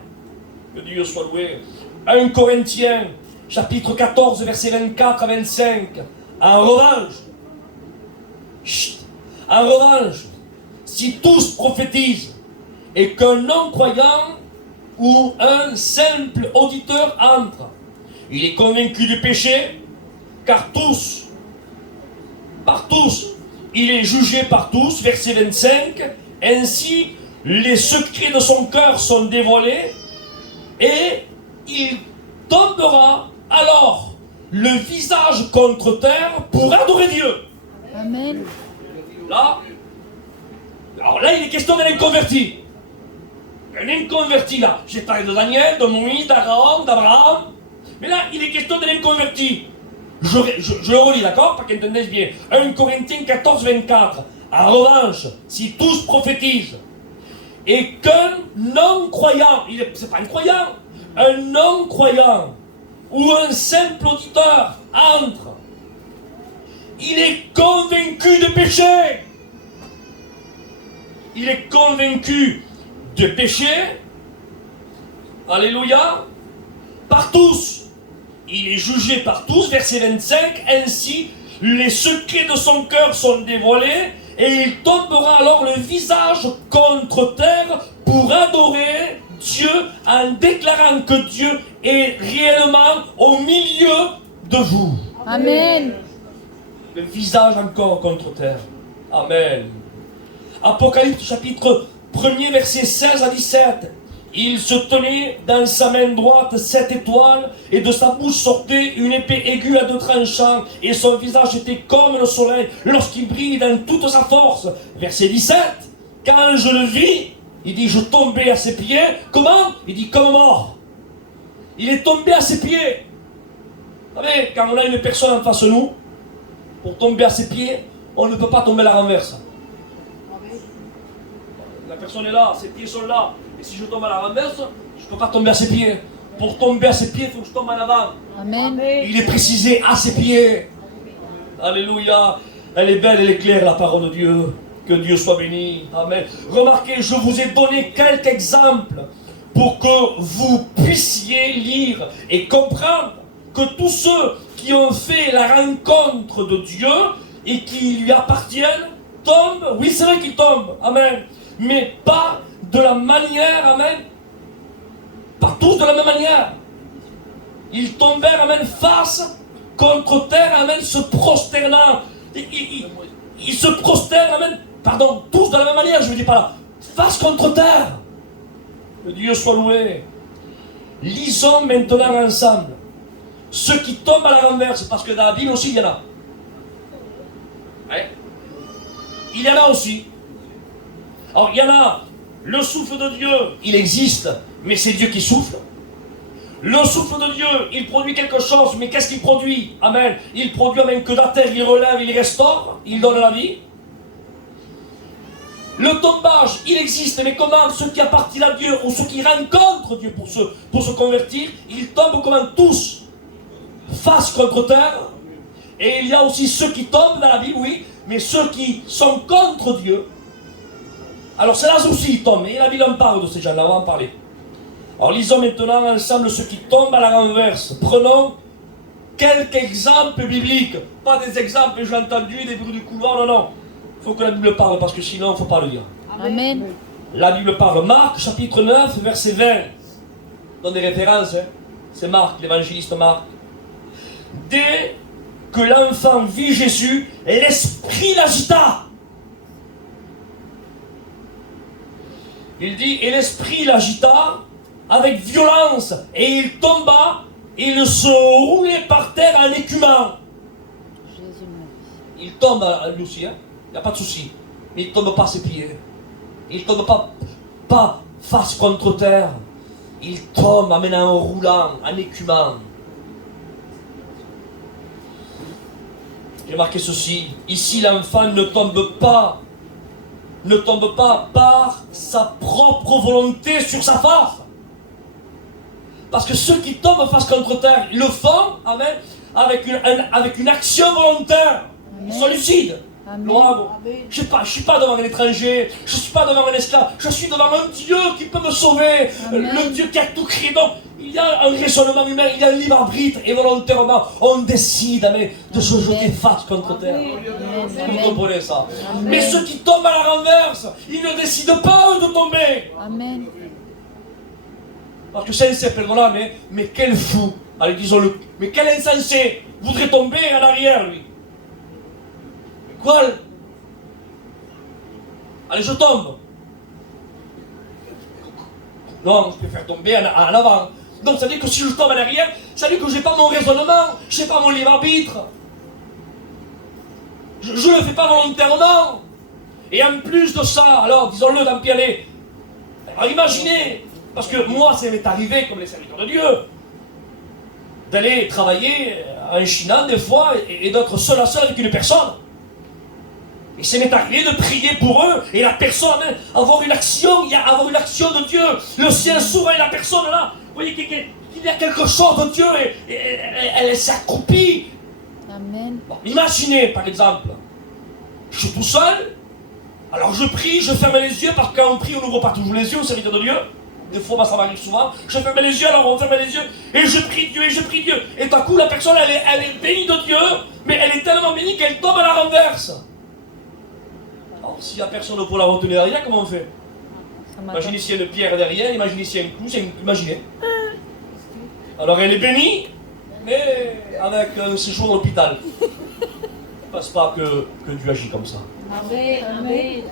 Que Dieu soit loué. 1 Corinthiens, chapitre 14, versets 24 à 25. En revanche, si tous prophétisent et qu'un non-croyant ou un simple auditeur entre, il est convaincu du péché, car par tous, il est jugé par tous, verset 25, ainsi les secrets de son cœur sont dévoilés, et il tombera alors le visage contre terre pour adorer Dieu. Amen. Alors là, il est question d'un inconverti. Un inconverti là. J'ai parlé de Daniel, de Moïse, d'Aaron, d'Abraham. Mais là, il est question d'un inconverti. Je le relis, d'accord? Pas qu'elle entendait bien. 1 Corinthiens 14, 24. En revanche, si tous prophétisent, et qu'un non-croyant, c'est pas un croyant, un non-croyant, ou un simple auditeur entre, il est convaincu de péché. Il est convaincu de péché. Alléluia. Par tous. Il est jugé par tous. Verset 25. Ainsi, les secrets de son cœur sont dévoilés. Et il tombera alors le visage contre terre pour adorer Dieu en déclarant que Dieu est réellement au milieu de vous. Amen. Le visage encore contre terre. Amen. Apocalypse chapitre 1er verset 16 à 17. Il se tenait dans sa main droite 7 étoiles et de sa bouche sortait une épée aiguë à 2 tranchants et son visage était comme le soleil lorsqu'il brille dans toute sa force. Verset 17. Quand je le vis, il dit je tombais à ses pieds. Comment? Il dit comme mort. Il est tombé à ses pieds. Vous savez, quand on a une personne en face de nous, pour tomber à ses pieds, on ne peut pas tomber à la renverse. La personne est là, ses pieds sont là. Et si je tombe à la renverse, je ne peux pas tomber à ses pieds. Pour tomber à ses pieds, il faut que je tombe en avant. Amen. Il est précisé à ses pieds. Alléluia. Elle est belle, elle est claire, la parole de Dieu. Que Dieu soit béni. Amen. Remarquez, je vous ai donné quelques exemples pour que vous puissiez lire et comprendre que tous ceux qui ont fait la rencontre de Dieu et qui lui appartiennent tombent. Oui, c'est vrai qu'ils tombent. Amen. Mais pas de la manière, amen, pas tous de la même manière. Ils tombèrent, amen, face contre terre, amen, se prosternant. Ils se prosternent, amen, pardon, tous de la même manière, je ne dis pas là, face contre terre. Que Dieu soit loué. Lisons maintenant ensemble ceux qui tombent à la renverse, parce que dans la Bible aussi, il y en a. Ouais. Il y en a aussi. Alors, il y en a, le souffle de Dieu, il existe, mais c'est Dieu qui souffle. Le souffle de Dieu, il produit quelque chose, mais qu'est-ce qu'il produit? Amen. Il produit, amen, que la terre, il relève, il restaure, il donne la vie. Le tombage, il existe, mais comment? Ceux qui appartiennent à Dieu, ou ceux qui rencontrent Dieu pour se convertir, ils tombent comment? Tous, face contre terre. Et il y a aussi ceux qui tombent dans la Bible, oui, mais ceux qui sont contre Dieu. Alors c'est là aussi ils tombent, et la Bible en parle de ces gens-là, on va en parler. Alors lisons maintenant ensemble ceux qui tombent à la renverse. Prenons quelques exemples bibliques, pas des exemples que j'ai entendus, des bruits du couloir, non, non. Il faut que la Bible parle, parce que sinon il ne faut pas le dire. Amen. La Bible parle. Marc, chapitre 9, verset 20. Je donne des références, hein. C'est Marc, l'évangéliste Marc. Dès que l'enfant vit Jésus, l'esprit l'agita. Il dit, et l'esprit l'agita avec violence, et il tomba, et il se roulait par terre en écumant. Il tombe lui aussi, hein. Il n'y a pas de souci. Mais il ne tombe pas à ses pieds. Il ne tombe pas face contre terre. Il tombe en roulant, en écumant. il est marqué ceci. Ici, l'enfant ne tombe pas par sa propre volonté sur sa face. Parce que ceux qui tombent face contre terre, ils le font, amen, avec une action volontaire. Ils sont lucides. Je ne suis pas devant un étranger, je ne suis pas devant un esclave, je suis devant un Dieu qui peut me sauver, le Dieu qui a tout créé. Donc, il y a un raisonnement humain, il y a un libre arbitre, et volontairement, on décide de se jeter face contre terre. Vous comprenez ça? Mais ceux qui tombent à la renverse, ils ne décident pas eux de tomber. Amen. Parce que c'est un simple là, mais quel fou, allez disons-le, mais quel insensé voudrait tomber en arrière lui. Mais quoi? Allez, je tombe. Non, je préfère tomber en avant. Donc ça veut dire que si je tombe en arrière, ça veut dire que je n'ai pas mon raisonnement, je n'ai pas mon libre arbitre. Je ne le fais pas volontairement. Et en plus de ça, alors disons-le, tant pis, allez, alors imaginez. Parce que moi, ça m'est arrivé, comme les serviteurs de Dieu, d'aller travailler en Chine des fois et d'être seul à seul avec une personne. Et ça m'est arrivé de prier pour eux et la personne, avoir une action de Dieu. Le ciel s'ouvre et la personne là, vous voyez qu'il y a quelque chose de Dieu et elle s'accroupit. Amen. Bon, imaginez par exemple, je suis tout seul, alors je prie, je ferme les yeux parce que quand on prie, on n'ouvre pas toujours les yeux au serviteur de Dieu. Des fois, ça m'arrive souvent. Je ferme les yeux, alors on ferme les yeux, et je prie Dieu, et je prie Dieu. Et d'un coup, la personne, elle est bénie de Dieu, mais elle est tellement bénie qu'elle tombe à la renverse. Alors, s'il n'y a personne pour la retenir derrière, comment on fait? Imaginez s'il y a une pierre derrière, imaginez s'il y a une clou, imaginez. Alors, elle est bénie, mais avec un séjour à l'hôpital. Il ne passe pas que Dieu agit comme ça. Amen. Amen.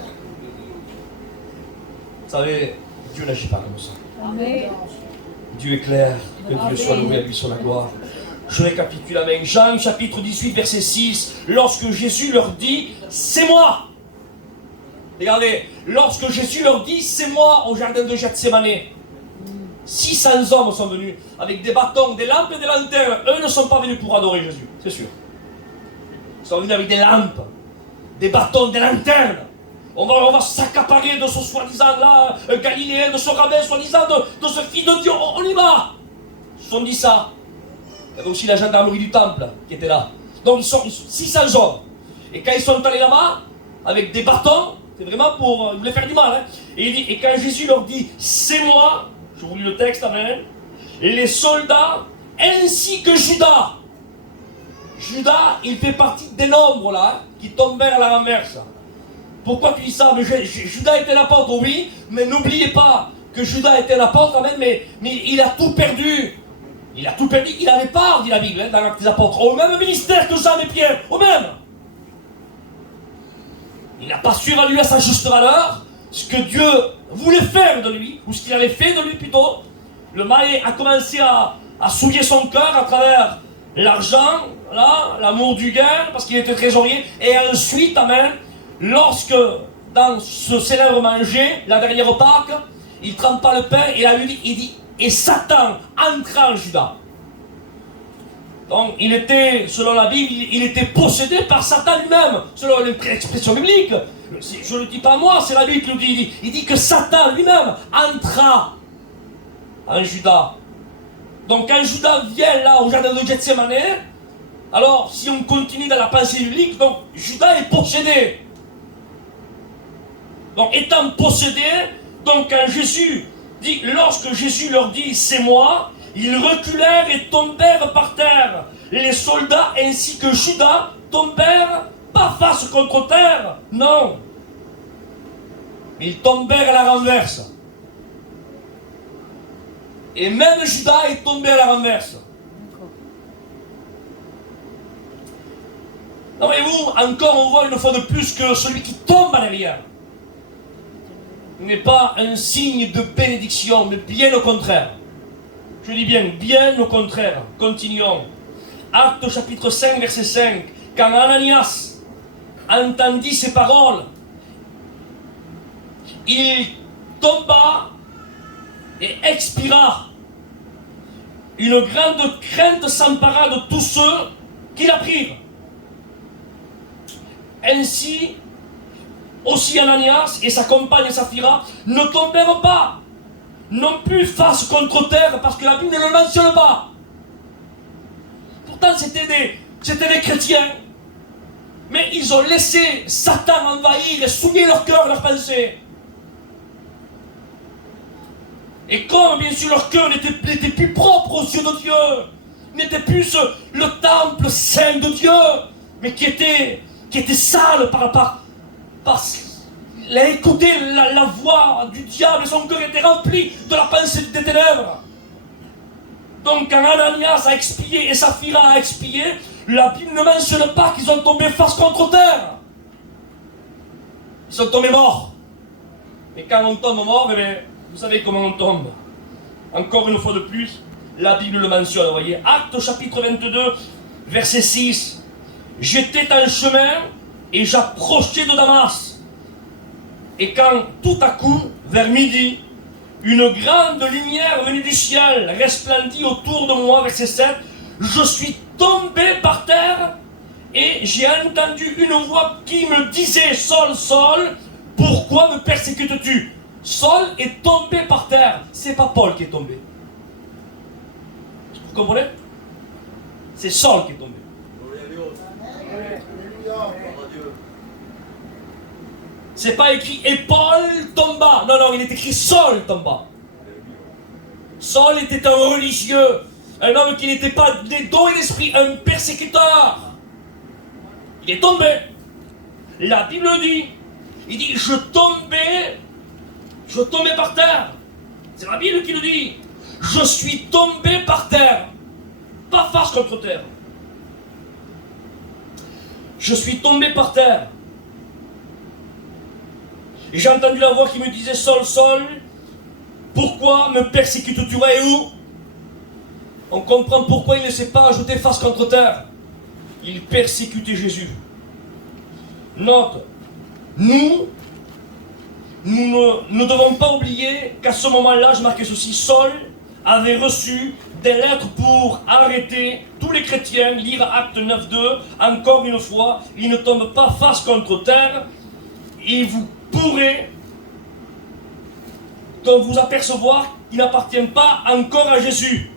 Vous savez, Dieu n'agit pas comme ça. Amen. Dieu est clair, que Dieu soit loué, à lui soit la gloire. Je récapitule, amen. Jean chapitre 18, verset 6. Lorsque Jésus leur dit, c'est moi. Regardez, lorsque Jésus leur dit, c'est moi au jardin de Gethsémane. 600 hommes sont venus avec des bâtons, des lampes et des lanternes. Eux ne sont pas venus pour adorer Jésus, c'est sûr. Ils sont venus avec des lampes, des bâtons, des lanternes. On va s'accaparer de ce soi-disant là, galiléen, de ce rabbin soi-disant, de ce fils de Dieu, on y va. Ils se sont dit ça. Il y avait aussi la gendarmerie du temple qui était là. Donc ils sont 600 hommes. Et quand ils sont allés là-bas, avec des bâtons, c'est vraiment pour... ils voulaient faire du mal. Hein. Et quand Jésus leur dit, c'est moi, je vous lis le texte, amen, les soldats, ainsi que Judas. Judas, il fait partie des nombres là, qui tombèrent à la renverse. Pourquoi tu dis ça? Mais Judas était l'apôtre, oui, mais n'oubliez pas que Judas était l'apôtre, amen, mais il a tout perdu. Il a tout perdu, il avait part, dit la Bible, hein, dans l'Acte des apôtres, au même ministère que Jean et Pierre, au même. Il n'a pas su évaluer à sa juste valeur ce que Dieu voulait faire de lui, ou ce qu'il avait fait de lui plutôt. Le mal a commencé à souiller son cœur à travers l'argent, l'amour du gain, parce qu'il était trésorier, et ensuite, amen, lorsque, dans ce célèbre manger, la dernière Pâque, il ne trempe pas le pain, et la Bible, il dit, et Satan entra en Judas. Donc, il était, selon la Bible, il était possédé par Satan lui-même, selon l'expression biblique. Je ne le dis pas moi, c'est la Bible qui le dit. Il dit que Satan lui-même entra en Judas. Donc, quand Judas vient là, au jardin de Gethsémane, alors, si on continue dans la pensée biblique, donc, Judas est possédé. Donc, étant possédé, donc quand Jésus dit, lorsque Jésus leur dit, c'est moi, ils reculèrent et tombèrent par terre. Les soldats ainsi que Judas tombèrent, pas face contre terre, non. Ils tombèrent à la renverse. Et même Judas est tombé à la renverse. Non mais vous, encore on voit une fois de plus que celui qui tombe en arrière n'est pas un signe de bénédiction, mais bien au contraire. Je dis bien au contraire. Continuons. Actes chapitre 5, verset 5. Quand Ananias entendit ces paroles, il tomba et expira. Une grande crainte s'empara de tous ceux qui l'apprirent. Ainsi, aussi Ananias et sa compagne Saphira ne tombèrent pas non plus face contre terre, parce que la Bible ne le mentionne pas. Pourtant c'était des chrétiens, mais ils ont laissé Satan envahir et souiller leur cœur, leurs pensées. Et comme bien sûr leur cœur n'était plus propre aux yeux de Dieu, n'était plus le temple saint de Dieu, mais qui était sale il a écouté la voix du diable et son cœur était rempli de la pensée des ténèbres. Donc quand Ananias a expié et Saphira a expié, la Bible ne mentionne pas qu'ils ont tombé face contre terre. Ils sont tombés morts. Et quand on tombe mort, eh bien, vous savez comment on tombe. Encore une fois de plus, la Bible le mentionne, vous voyez. Actes chapitre 22, verset 6. J'étais en chemin et j'approchais de Damas. Et quand tout à coup, vers midi, une grande lumière venue du ciel resplendit autour de moi, verset 7. Je suis tombé par terre et j'ai entendu une voix qui me disait, Saul, Saul, pourquoi me persécutes-tu? Saul est tombé par terre. C'est pas Paul qui est tombé. Vous comprenez? C'est Saul qui est tombé. C'est pas écrit et Paul tomba. Non, non, il est écrit Saul tomba. Saul était un religieux, un homme qui n'était pas des dons et d'esprit, un persécuteur. Il est tombé. La Bible dit, il dit, je tombais par terre. C'est la Bible qui le dit. Je suis tombé par terre. Pas face contre terre. Je suis tombé par terre. Et j'ai entendu la voix qui me disait, Saul, Saul, pourquoi me persécutes-tu? Et où? On comprend pourquoi il ne s'est pas ajouté face contre terre. Il persécutait Jésus. Note, nous ne devons pas oublier qu'à ce moment-là, je marquais ceci, Saul avait reçu des lettres pour arrêter tous les chrétiens, lire Acte 9.2, encore une fois, il ne tombe pas face contre terre, et vous pourrez donc vous apercevoir qu'il n'appartient pas encore à Jésus.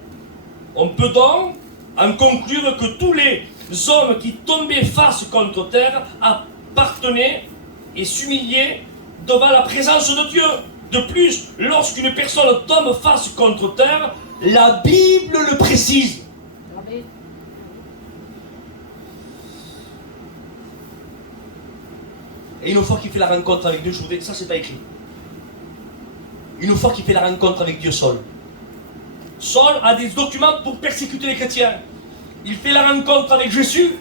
On peut donc en conclure que tous les hommes qui tombaient face contre terre appartenaient et s'humiliaient devant la présence de Dieu. De plus, lorsqu'une personne tombe face contre terre, la Bible le précise. Et une fois qu'il fait la rencontre avec Dieu, je vous dis, ça c'est pas écrit. Une fois qu'il fait la rencontre avec Dieu, Saul a des documents pour persécuter les chrétiens. Il fait la rencontre avec Jésus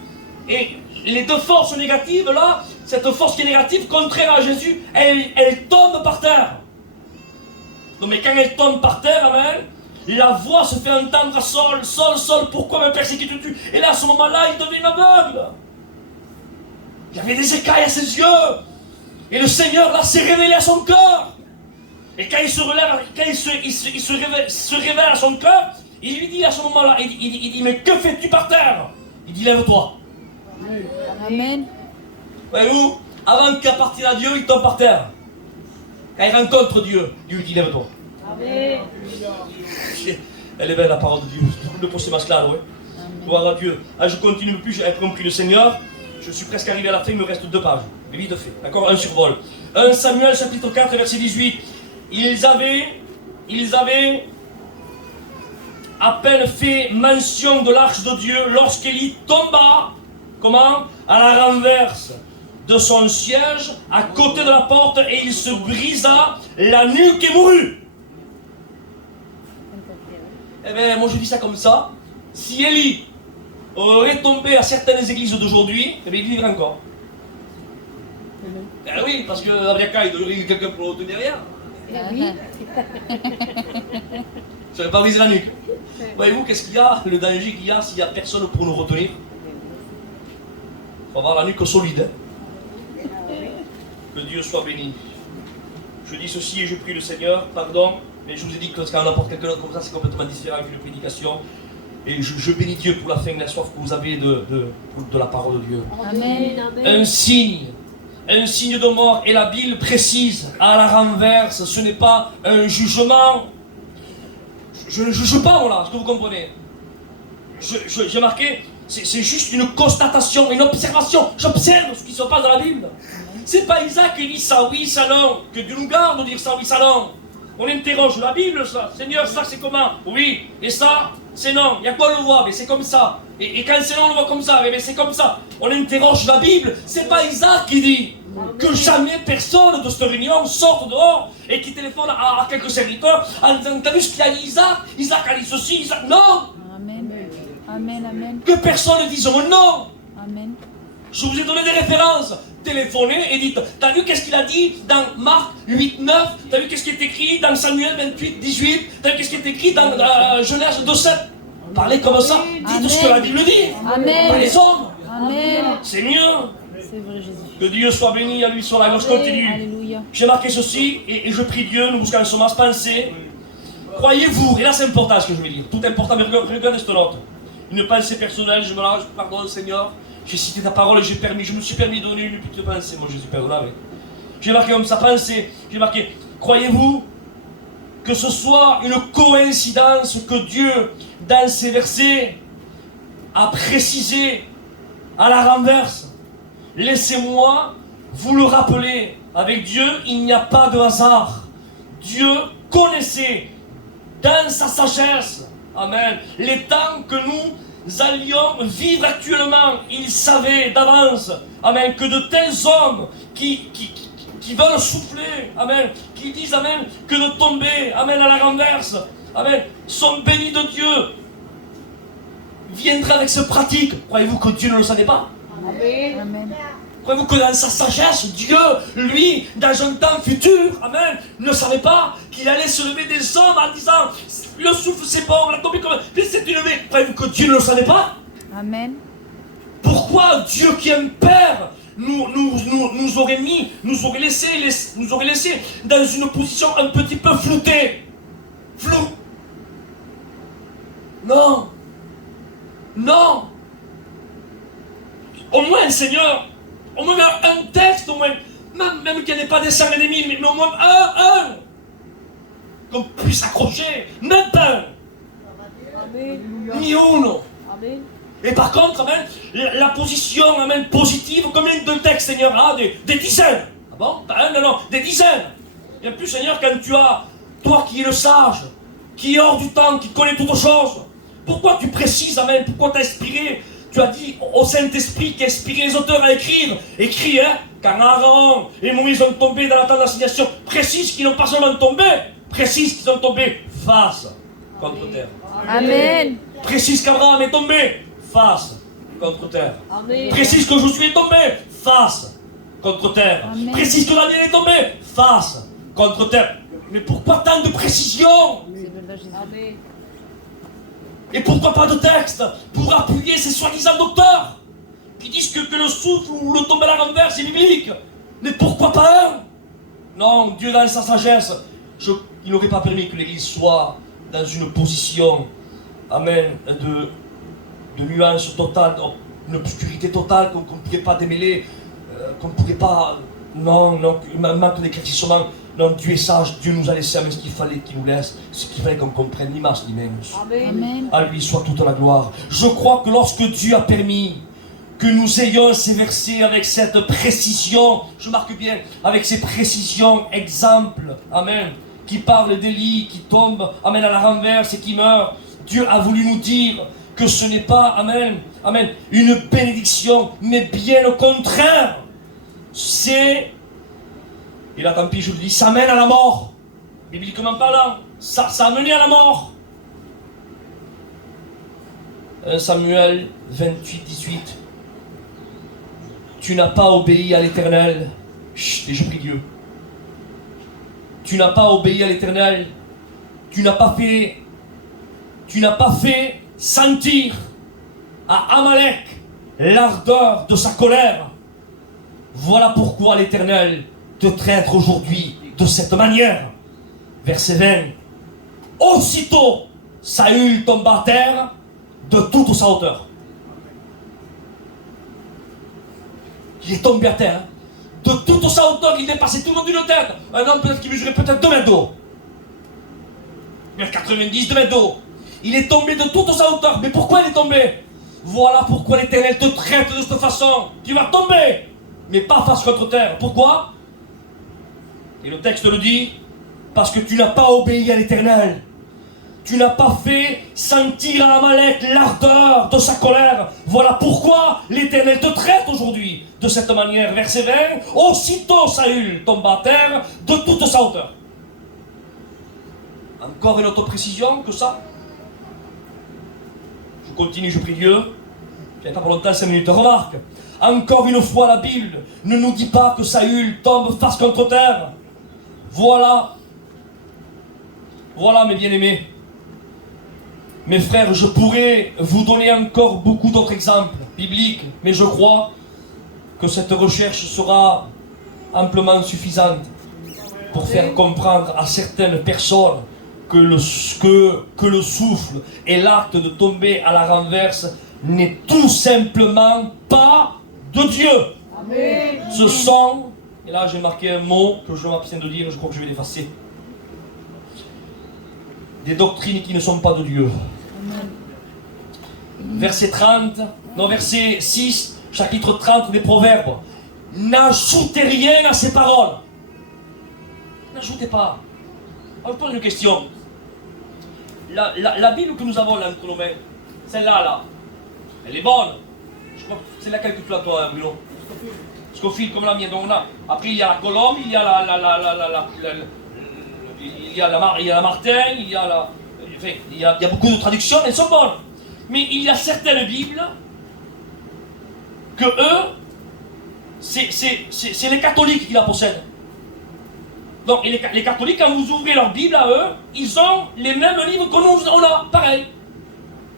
et les deux forces négatives là, cette force qui est négative, contraire à Jésus, elle tombe par terre. Non mais quand elle tombe par terre, amen, la voix se fait entendre à Saul, Saul, Saul, pourquoi me persécutes-tu? Et là, à ce moment-là, il devient aveugle. Il y avait des écailles à ses yeux. Et le Seigneur là s'est révélé à son cœur. Et quand il se relève, quand il se révèle à son cœur, il lui dit à ce moment-là, il dit, mais que fais-tu par terre? Il dit, lève-toi. Amen. Voyez-vous, avant qu'il appartienne à Dieu, il tombe par terre. Quand il rencontre Dieu, Dieu lui dit, lève-toi. Amen. Elle est belle la parole de Dieu. Le procès masculin, oui. Gloire à Dieu. Ah, je continue plus, j'ai compris le Seigneur. Je suis presque arrivé à la fin, il me reste 2 pages. Mais vite fait. D'accord, un survol. 1 Samuel chapitre 4, verset 18. Ils avaient à peine fait mention de l'arche de Dieu lorsqu'Élie tomba, comment? À la renverse de son siège, à côté de la porte, et il se brisa la nuque et mourut. Eh bien, moi je dis ça comme ça. Si Élie aurait tombé à certaines églises d'aujourd'hui, eh bien, il vivrait encore. Eh oui, parce qu'Abriaka, il aurait eu quelqu'un pour l'autre derrière. Oui. Je n'aurais pas brisé la nuque. Voyez-vous, qu'est-ce qu'il y a, le danger qu'il y a s'il n'y a personne pour nous retenir? On va avoir la nuque solide. Que Dieu soit béni. Je dis ceci et je prie le Seigneur, pardon, mais je vous ai dit que quand on apporte quelqu'un d'autre comme ça, c'est complètement différent qu'une prédication. Et je bénis Dieu pour la faim et la soif que vous avez de la parole de Dieu. Amen. Un signe de mort, et la Bible précise à la renverse, ce n'est pas un jugement. Je ne juge pas, voilà, est-ce que vous comprenez? J'ai marqué, c'est juste une constatation, une observation. J'observe ce qui se passe dans la Bible. C'est pas Isaac qui dit ça oui, ça non. Que Dieu nous garde de dire ça oui, ça non. On interroge la Bible, ça. Seigneur, ça c'est comment? Oui. Et ça, c'est non. Il y a quoi on le voit? Mais c'est comme ça. Et quand c'est non, on le voit comme ça. Mais c'est comme ça. On interroge la Bible. C'est pas Isaac qui dit que jamais personne de cette réunion sorte dehors et qui téléphone à quelques serviteurs en disant, t'as vu ce qu'il a dit Isaac? Isaac a dit ceci, Isaac. Non. Amen. Amen. Amen. Que personne ne dise mon nom. Amen. Je vous ai donné des références. Téléphonez et dites, t'as vu qu'est-ce qu'il a dit dans Marc 8, 9? T'as vu qu'est-ce qui est écrit dans Samuel 28, 18? T'as vu qu'est-ce qui est écrit dans Genèse 2, 7? Parlez comme ça. Dites Amen. ce que la Bible dit. Amen. Pas les hommes. Amen. C'est mieux. C'est vrai, Jésus. Que Dieu soit béni, à lui soit la gloire. Je continue. Alléluia. J'ai marqué ceci et je prie Dieu, nous busquons ce masse pensée. Croyez-vous, et là c'est important ce que je vais dire, tout important, mais regardez cette note. Une pensée personnelle, je me lâche, pardon Seigneur. J'ai cité ta parole et je me suis permis de donner une petite pensée, mon Jésus pardonnable. J'ai marqué comme ça, pensée, j'ai marqué, croyez-vous que ce soit une coïncidence que Dieu, dans ces versets, a précisé à la renverse? Laissez-moi vous le rappeler, avec Dieu, il n'y a pas de hasard. Dieu connaissait, dans sa sagesse, amen, les temps que nous allions vivre actuellement. Il savait d'avance, amen, que de tels hommes qui veulent souffler, amen, qui disent, amen, que de tomber, amen, à la renverse, amen, sont bénis de Dieu, viendra avec ce pratique. Croyez-vous que Dieu ne le savait pas? Amen. Croyez-vous que dans sa sagesse, Dieu, lui, dans un temps futur, amen, ne savait pas qu'il allait se lever des hommes en disant, le souffle c'est bon, la tombée comme... Mais c'est une levé. Croyez-vous que Dieu ne le savait pas? Amen. Pourquoi Dieu qui est un Père nous aurait laissé dans une position un petit peu floutée? Flou. Non. Non. Au moins, Seigneur, au moins un texte, au moins, même qu'il n'y ait pas des cent et des mille, mais au moins un, qu'on puisse accrocher, même pas, ni uno. Amen. Et par contre, amen, la position, amen, positive, combien de textes, Seigneur, ah, des dizaines. Ah bon? Pas un, non, des dizaines. Et en plus, Seigneur, quand tu as, toi qui es le sage, qui est hors du temps, qui connaît toutes choses, pourquoi tu précises, amen, pourquoi tu as inspiré? Tu as dit au Saint-Esprit qui a inspiré les auteurs à écrire. Écris, hein, quand Aaron et Moïse ont tombé dans la tente d'assignation, précise qu'ils n'ont pas seulement tombé, précise qu'ils ont tombé face contre terre. Amen. Précise qu'Abraham est tombé face contre terre. Amen. Précise que Josué est tombé face contre terre. Amen. Précise que Daniel est tombé face contre terre. Mais pourquoi tant de précision? C'est vrai, Jésus. Amen. Et pourquoi pas de texte pour appuyer ces soi-disant docteurs qui disent que le souffle ou le tomber à la renverse est biblique? Mais pourquoi pas un? Non, Dieu dans sa sagesse, il n'aurait pas permis que l'Église soit dans une position, amen, de nuance totale, une obscurité totale qu'on ne pourrait pas démêler, qu'on ne pourrait pas... Non, il manque d'éclaircissement. Non, Dieu est sage, Dieu nous a laissé ce qu'il fallait qu'il nous laisse, ce qu'il fallait qu'on comprenne, ni masse ni même. Amen. À lui soit toute la gloire. Je crois que lorsque Dieu a permis que nous ayons ces versets avec cette précision, je marque bien, avec ces précisions, exemples, amen, qui parlent d'Élie, qui tombe, amen, à la renverse et qui meurt, Dieu a voulu nous dire que ce n'est pas, amen, amen, une bénédiction, mais bien au contraire, c'est... Et là, tant pis, je vous dis, ça mène à la mort. Bibliquement parlant, ça a mené à la mort. 1 Samuel 28, 18. Tu n'as pas obéi à l'Éternel. Chut, et je prie Dieu. Tu n'as pas obéi à l'Éternel. Tu n'as pas fait sentir à Amalek l'ardeur de sa colère. Voilà pourquoi l'Éternel te traite aujourd'hui de cette manière. Verset 20. Aussitôt, Saül tomba à terre de toute sa hauteur. Il est tombé à terre. De toute sa hauteur, il dépassait tout le monde d'une tête. Un homme peut-être qui mesurait peut-être 2 mètres d'eau. 1m90, 2 mètres d'eau. Il est tombé de toute sa hauteur. Mais pourquoi il est tombé? Voilà pourquoi l'Éternel te traite de cette façon. Tu vas tomber, mais pas face contre terre. Pourquoi? Et le texte le dit, parce que tu n'as pas obéi à l'Éternel. Tu n'as pas fait sentir à Amalek l'ardeur de sa colère. Voilà pourquoi l'Éternel te traite aujourd'hui de cette manière. Verset 20. Aussitôt Saül tomba à terre de toute sa hauteur. Encore une autre précision que ça. Je continue, je prie Dieu. Il n'y a pas pour longtemps, 5 minutes. Remarque, encore une fois la Bible ne nous dit pas que Saül tombe face contre terre. Voilà mes bien-aimés. Mes frères, je pourrais vous donner encore beaucoup d'autres exemples bibliques, mais je crois que cette recherche sera amplement suffisante pour faire comprendre à certaines personnes que le souffle et l'acte de tomber à la renverse n'est tout simplement pas de Dieu. Amen. Ce sont, et là j'ai marqué un mot que je m'abstiens de dire, je crois que je vais l'effacer, des doctrines qui ne sont pas de Dieu. Amen. Verset 6, chapitre 30 des Proverbes. N'ajoutez rien à ces paroles. N'ajoutez pas. Alors, je pose une question. La Bible que nous avons là entre nos mains, celle-là, elle est bonne. Je crois que c'est laquelle que tu as toi, Bruno? Scofield comme la mienne. Donc, après, il y a la Colombe, il y a la Martin, il y a beaucoup de traductions, elles sont bonnes. Mais il y a certaines Bibles que eux, c'est les catholiques qui la possèdent. Donc les catholiques, quand vous ouvrez leur Bible à eux, ils ont les mêmes livres que nous, on a, pareil.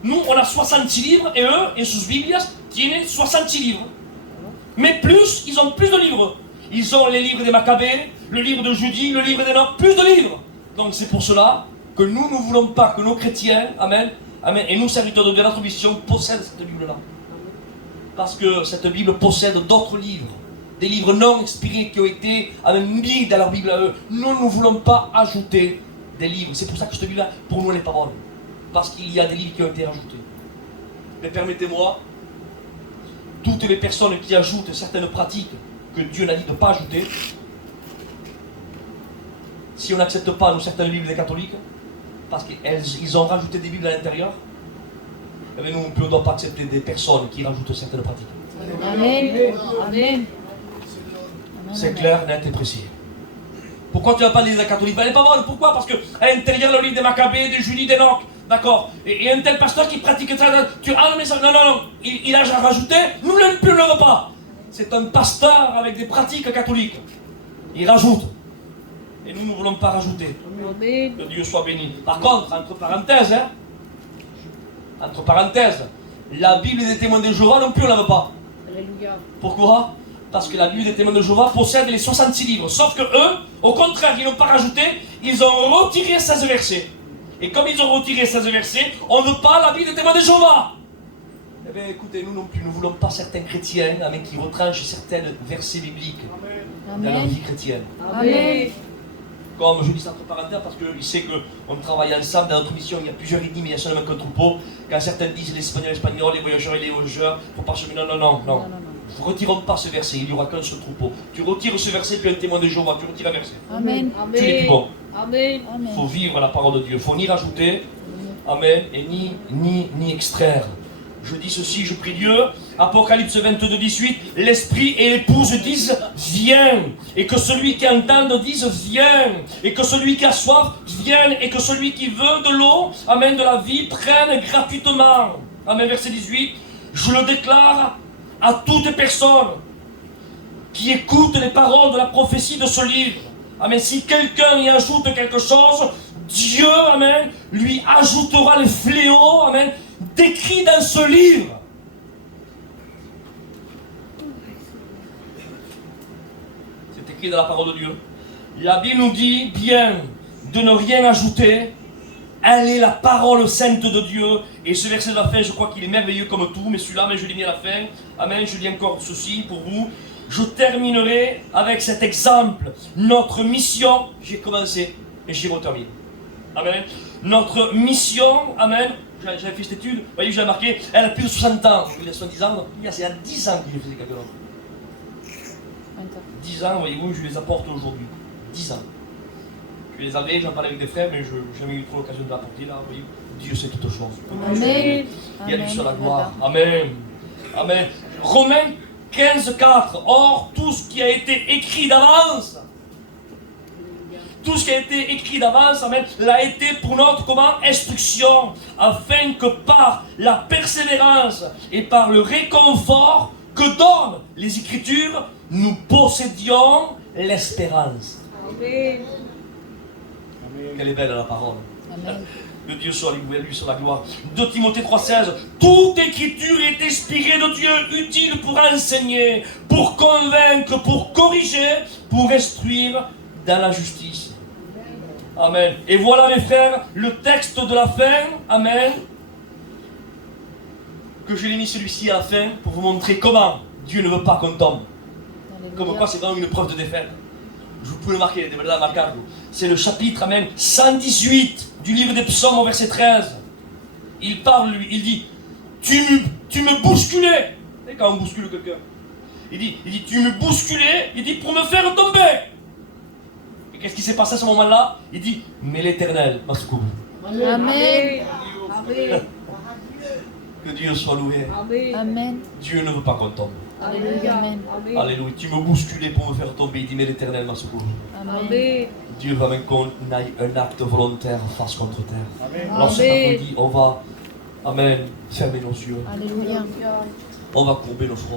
Nous, on a 66 livres et eux, et sus Biblias, tiennent 66 livres. Mais plus, ils ont plus de livres. Ils ont les livres des Maccabées, le livre de Judith, le livre des Noms, plus de livres. Donc c'est pour cela que nous ne voulons pas que nos chrétiens, amen, amen, et nous serviteurs de Dieu, notre mission, possèdent cette Bible-là. Parce que cette Bible possède d'autres livres. Des livres non inspirés qui ont été mis dans leur Bible à eux. Nous ne voulons pas ajouter des livres. C'est pour ça que cette Bible-là, pour nous, elle est pas bonne. Parce qu'il y a des livres qui ont été ajoutés. Mais permettez-moi, toutes les personnes qui ajoutent certaines pratiques que Dieu n'a dit de ne pas ajouter, si on n'accepte pas nous certaines Bibles des catholiques, parce qu'ils ont rajouté des Bibles à l'intérieur, eh bien nous ne doit pas accepter des personnes qui rajoutent certaines pratiques. Amen. Amen. C'est clair, net et précis. Pourquoi tu n'as pas l'Église catholique? Elle n'est pas bonne. Pourquoi? Parce qu'à l'intérieur, le livre des Maccabées, de Julie, d'Enoch, d'accord? Et un tel pasteur qui pratique ça, non, il a déjà rajouté, nous ne le pleurons pas. C'est un pasteur avec des pratiques catholiques. Il rajoute. Et nous ne voulons pas rajouter. Amen. Que Dieu soit béni. Par contre, entre parenthèses, la Bible des témoins de Jéhovah non plus on ne la veut pas. Alléluia. Pourquoi? Parce que la Bible des témoins de Jéhovah possède les 66 livres. Sauf que eux, au contraire, ils n'ont pas rajouté, ils ont retiré 16 versets. Et comme ils ont retiré 16 versets, on ne veut pas la Bible des témoins de Jéhovah. Eh bien écoutez, nous non plus, nous ne voulons pas certains chrétiens qui retranchent certains versets bibliques dans leur vie chrétienne. Amen. Comme je dis ça entre parenthèses parce qu'il sait qu'on travaille ensemble dans notre mission, il y a plusieurs ennemis, mais il y a seulement qu'un troupeau. Quand certains disent l'espagnol, les voyageurs et les voyageurs, il faut pas se... Non. Nous ne retirons pas ce verset, il n'y aura qu'un seul troupeau. Tu retires ce verset, tu es un témoin de Jéhovah, tu retires un verset. Amen. Tu n'es plus bon. Amen. Il faut vivre la parole de Dieu. Il ne faut ni rajouter, amen, et ni extraire. Je dis ceci, je prie Dieu. Apocalypse 22, 18. L'esprit et l'épouse disent viens. Et que celui qui entende dise viens. Et que celui qui a soif vienne. Et que celui qui veut de l'eau, amen, de la vie, prenne gratuitement. Amen, verset 18. Je le déclare à toute personne qui écoute les paroles de la prophétie de ce livre. Amen. Si quelqu'un y ajoute quelque chose, Dieu, amen, lui ajoutera les fléaux, amen, décrits dans ce livre. C'est écrit dans la parole de Dieu. La Bible nous dit bien de ne rien ajouter, Elle est la parole sainte de Dieu. Et ce verset de la fin, je crois qu'il est merveilleux comme tout, mais celui-là, je l'ai mis à la fin. Amen, je dis encore ceci pour vous. Je terminerai avec cet exemple. Notre mission, j'ai commencé et j'y retermine. Amen. Notre mission, amen. J'avais fait cette étude, vous voyez, j'ai marqué, elle a plus de 60 ans. Il a 70 ans, c'est à 10 ans qu'il faisait quelque chose. 10 ans, voyez-vous, je les apporte aujourd'hui. 10 ans. Je les avais, j'en parlais avec des frères, mais je n'ai jamais eu trop l'occasion de l'apporter là, voyez. Dieu sait toutes choses. Amen. Il y a lui sur la gloire. Amen. Amen. Romains 15:4. Or, tout ce qui a été écrit d'avance, tout ce qui a été écrit d'avance, amen, l'a été pour notre instruction, afin que par la persévérance et par le réconfort que donnent les Écritures, nous possédions l'espérance. Amen. Quelle est belle la parole. Amen. Le Dieu soit lui sur la gloire. 2 Timothée 3,16. Toute écriture est inspirée de Dieu, utile pour enseigner, pour convaincre, pour corriger, pour instruire dans la justice. Amen. Et voilà mes frères, le texte de la fin. Amen. Que je l'ai mis celui-ci à la fin pour vous montrer comment Dieu ne veut pas qu'on tombe. Comme quoi c'est vraiment une preuve de défaite. Vous pouvez le marquer, c'est le chapitre, amen, 118 du livre des psaumes au verset 13. Il parle, lui, il dit, tu me bousculais. Et quand on bouscule quelqu'un, il dit, tu me bousculais, il dit, pour me faire tomber. Et qu'est-ce qui s'est passé à ce moment-là? Il dit, mais l'Éternel m'a secouru. Amen. Que Dieu soit loué. Amen. Dieu ne veut pas qu'on tombe. Alléluia. Amen. Alléluia. Tu me bousculais pour me faire tomber. Il dit, mais l'Éternel m'a secouru. Amen. Dieu va même qu'on aille un acte volontaire face contre terre. Amen. Alors cet après-midi, on va, amen, fermer nos yeux. Alléluia. On va courber nos fronts.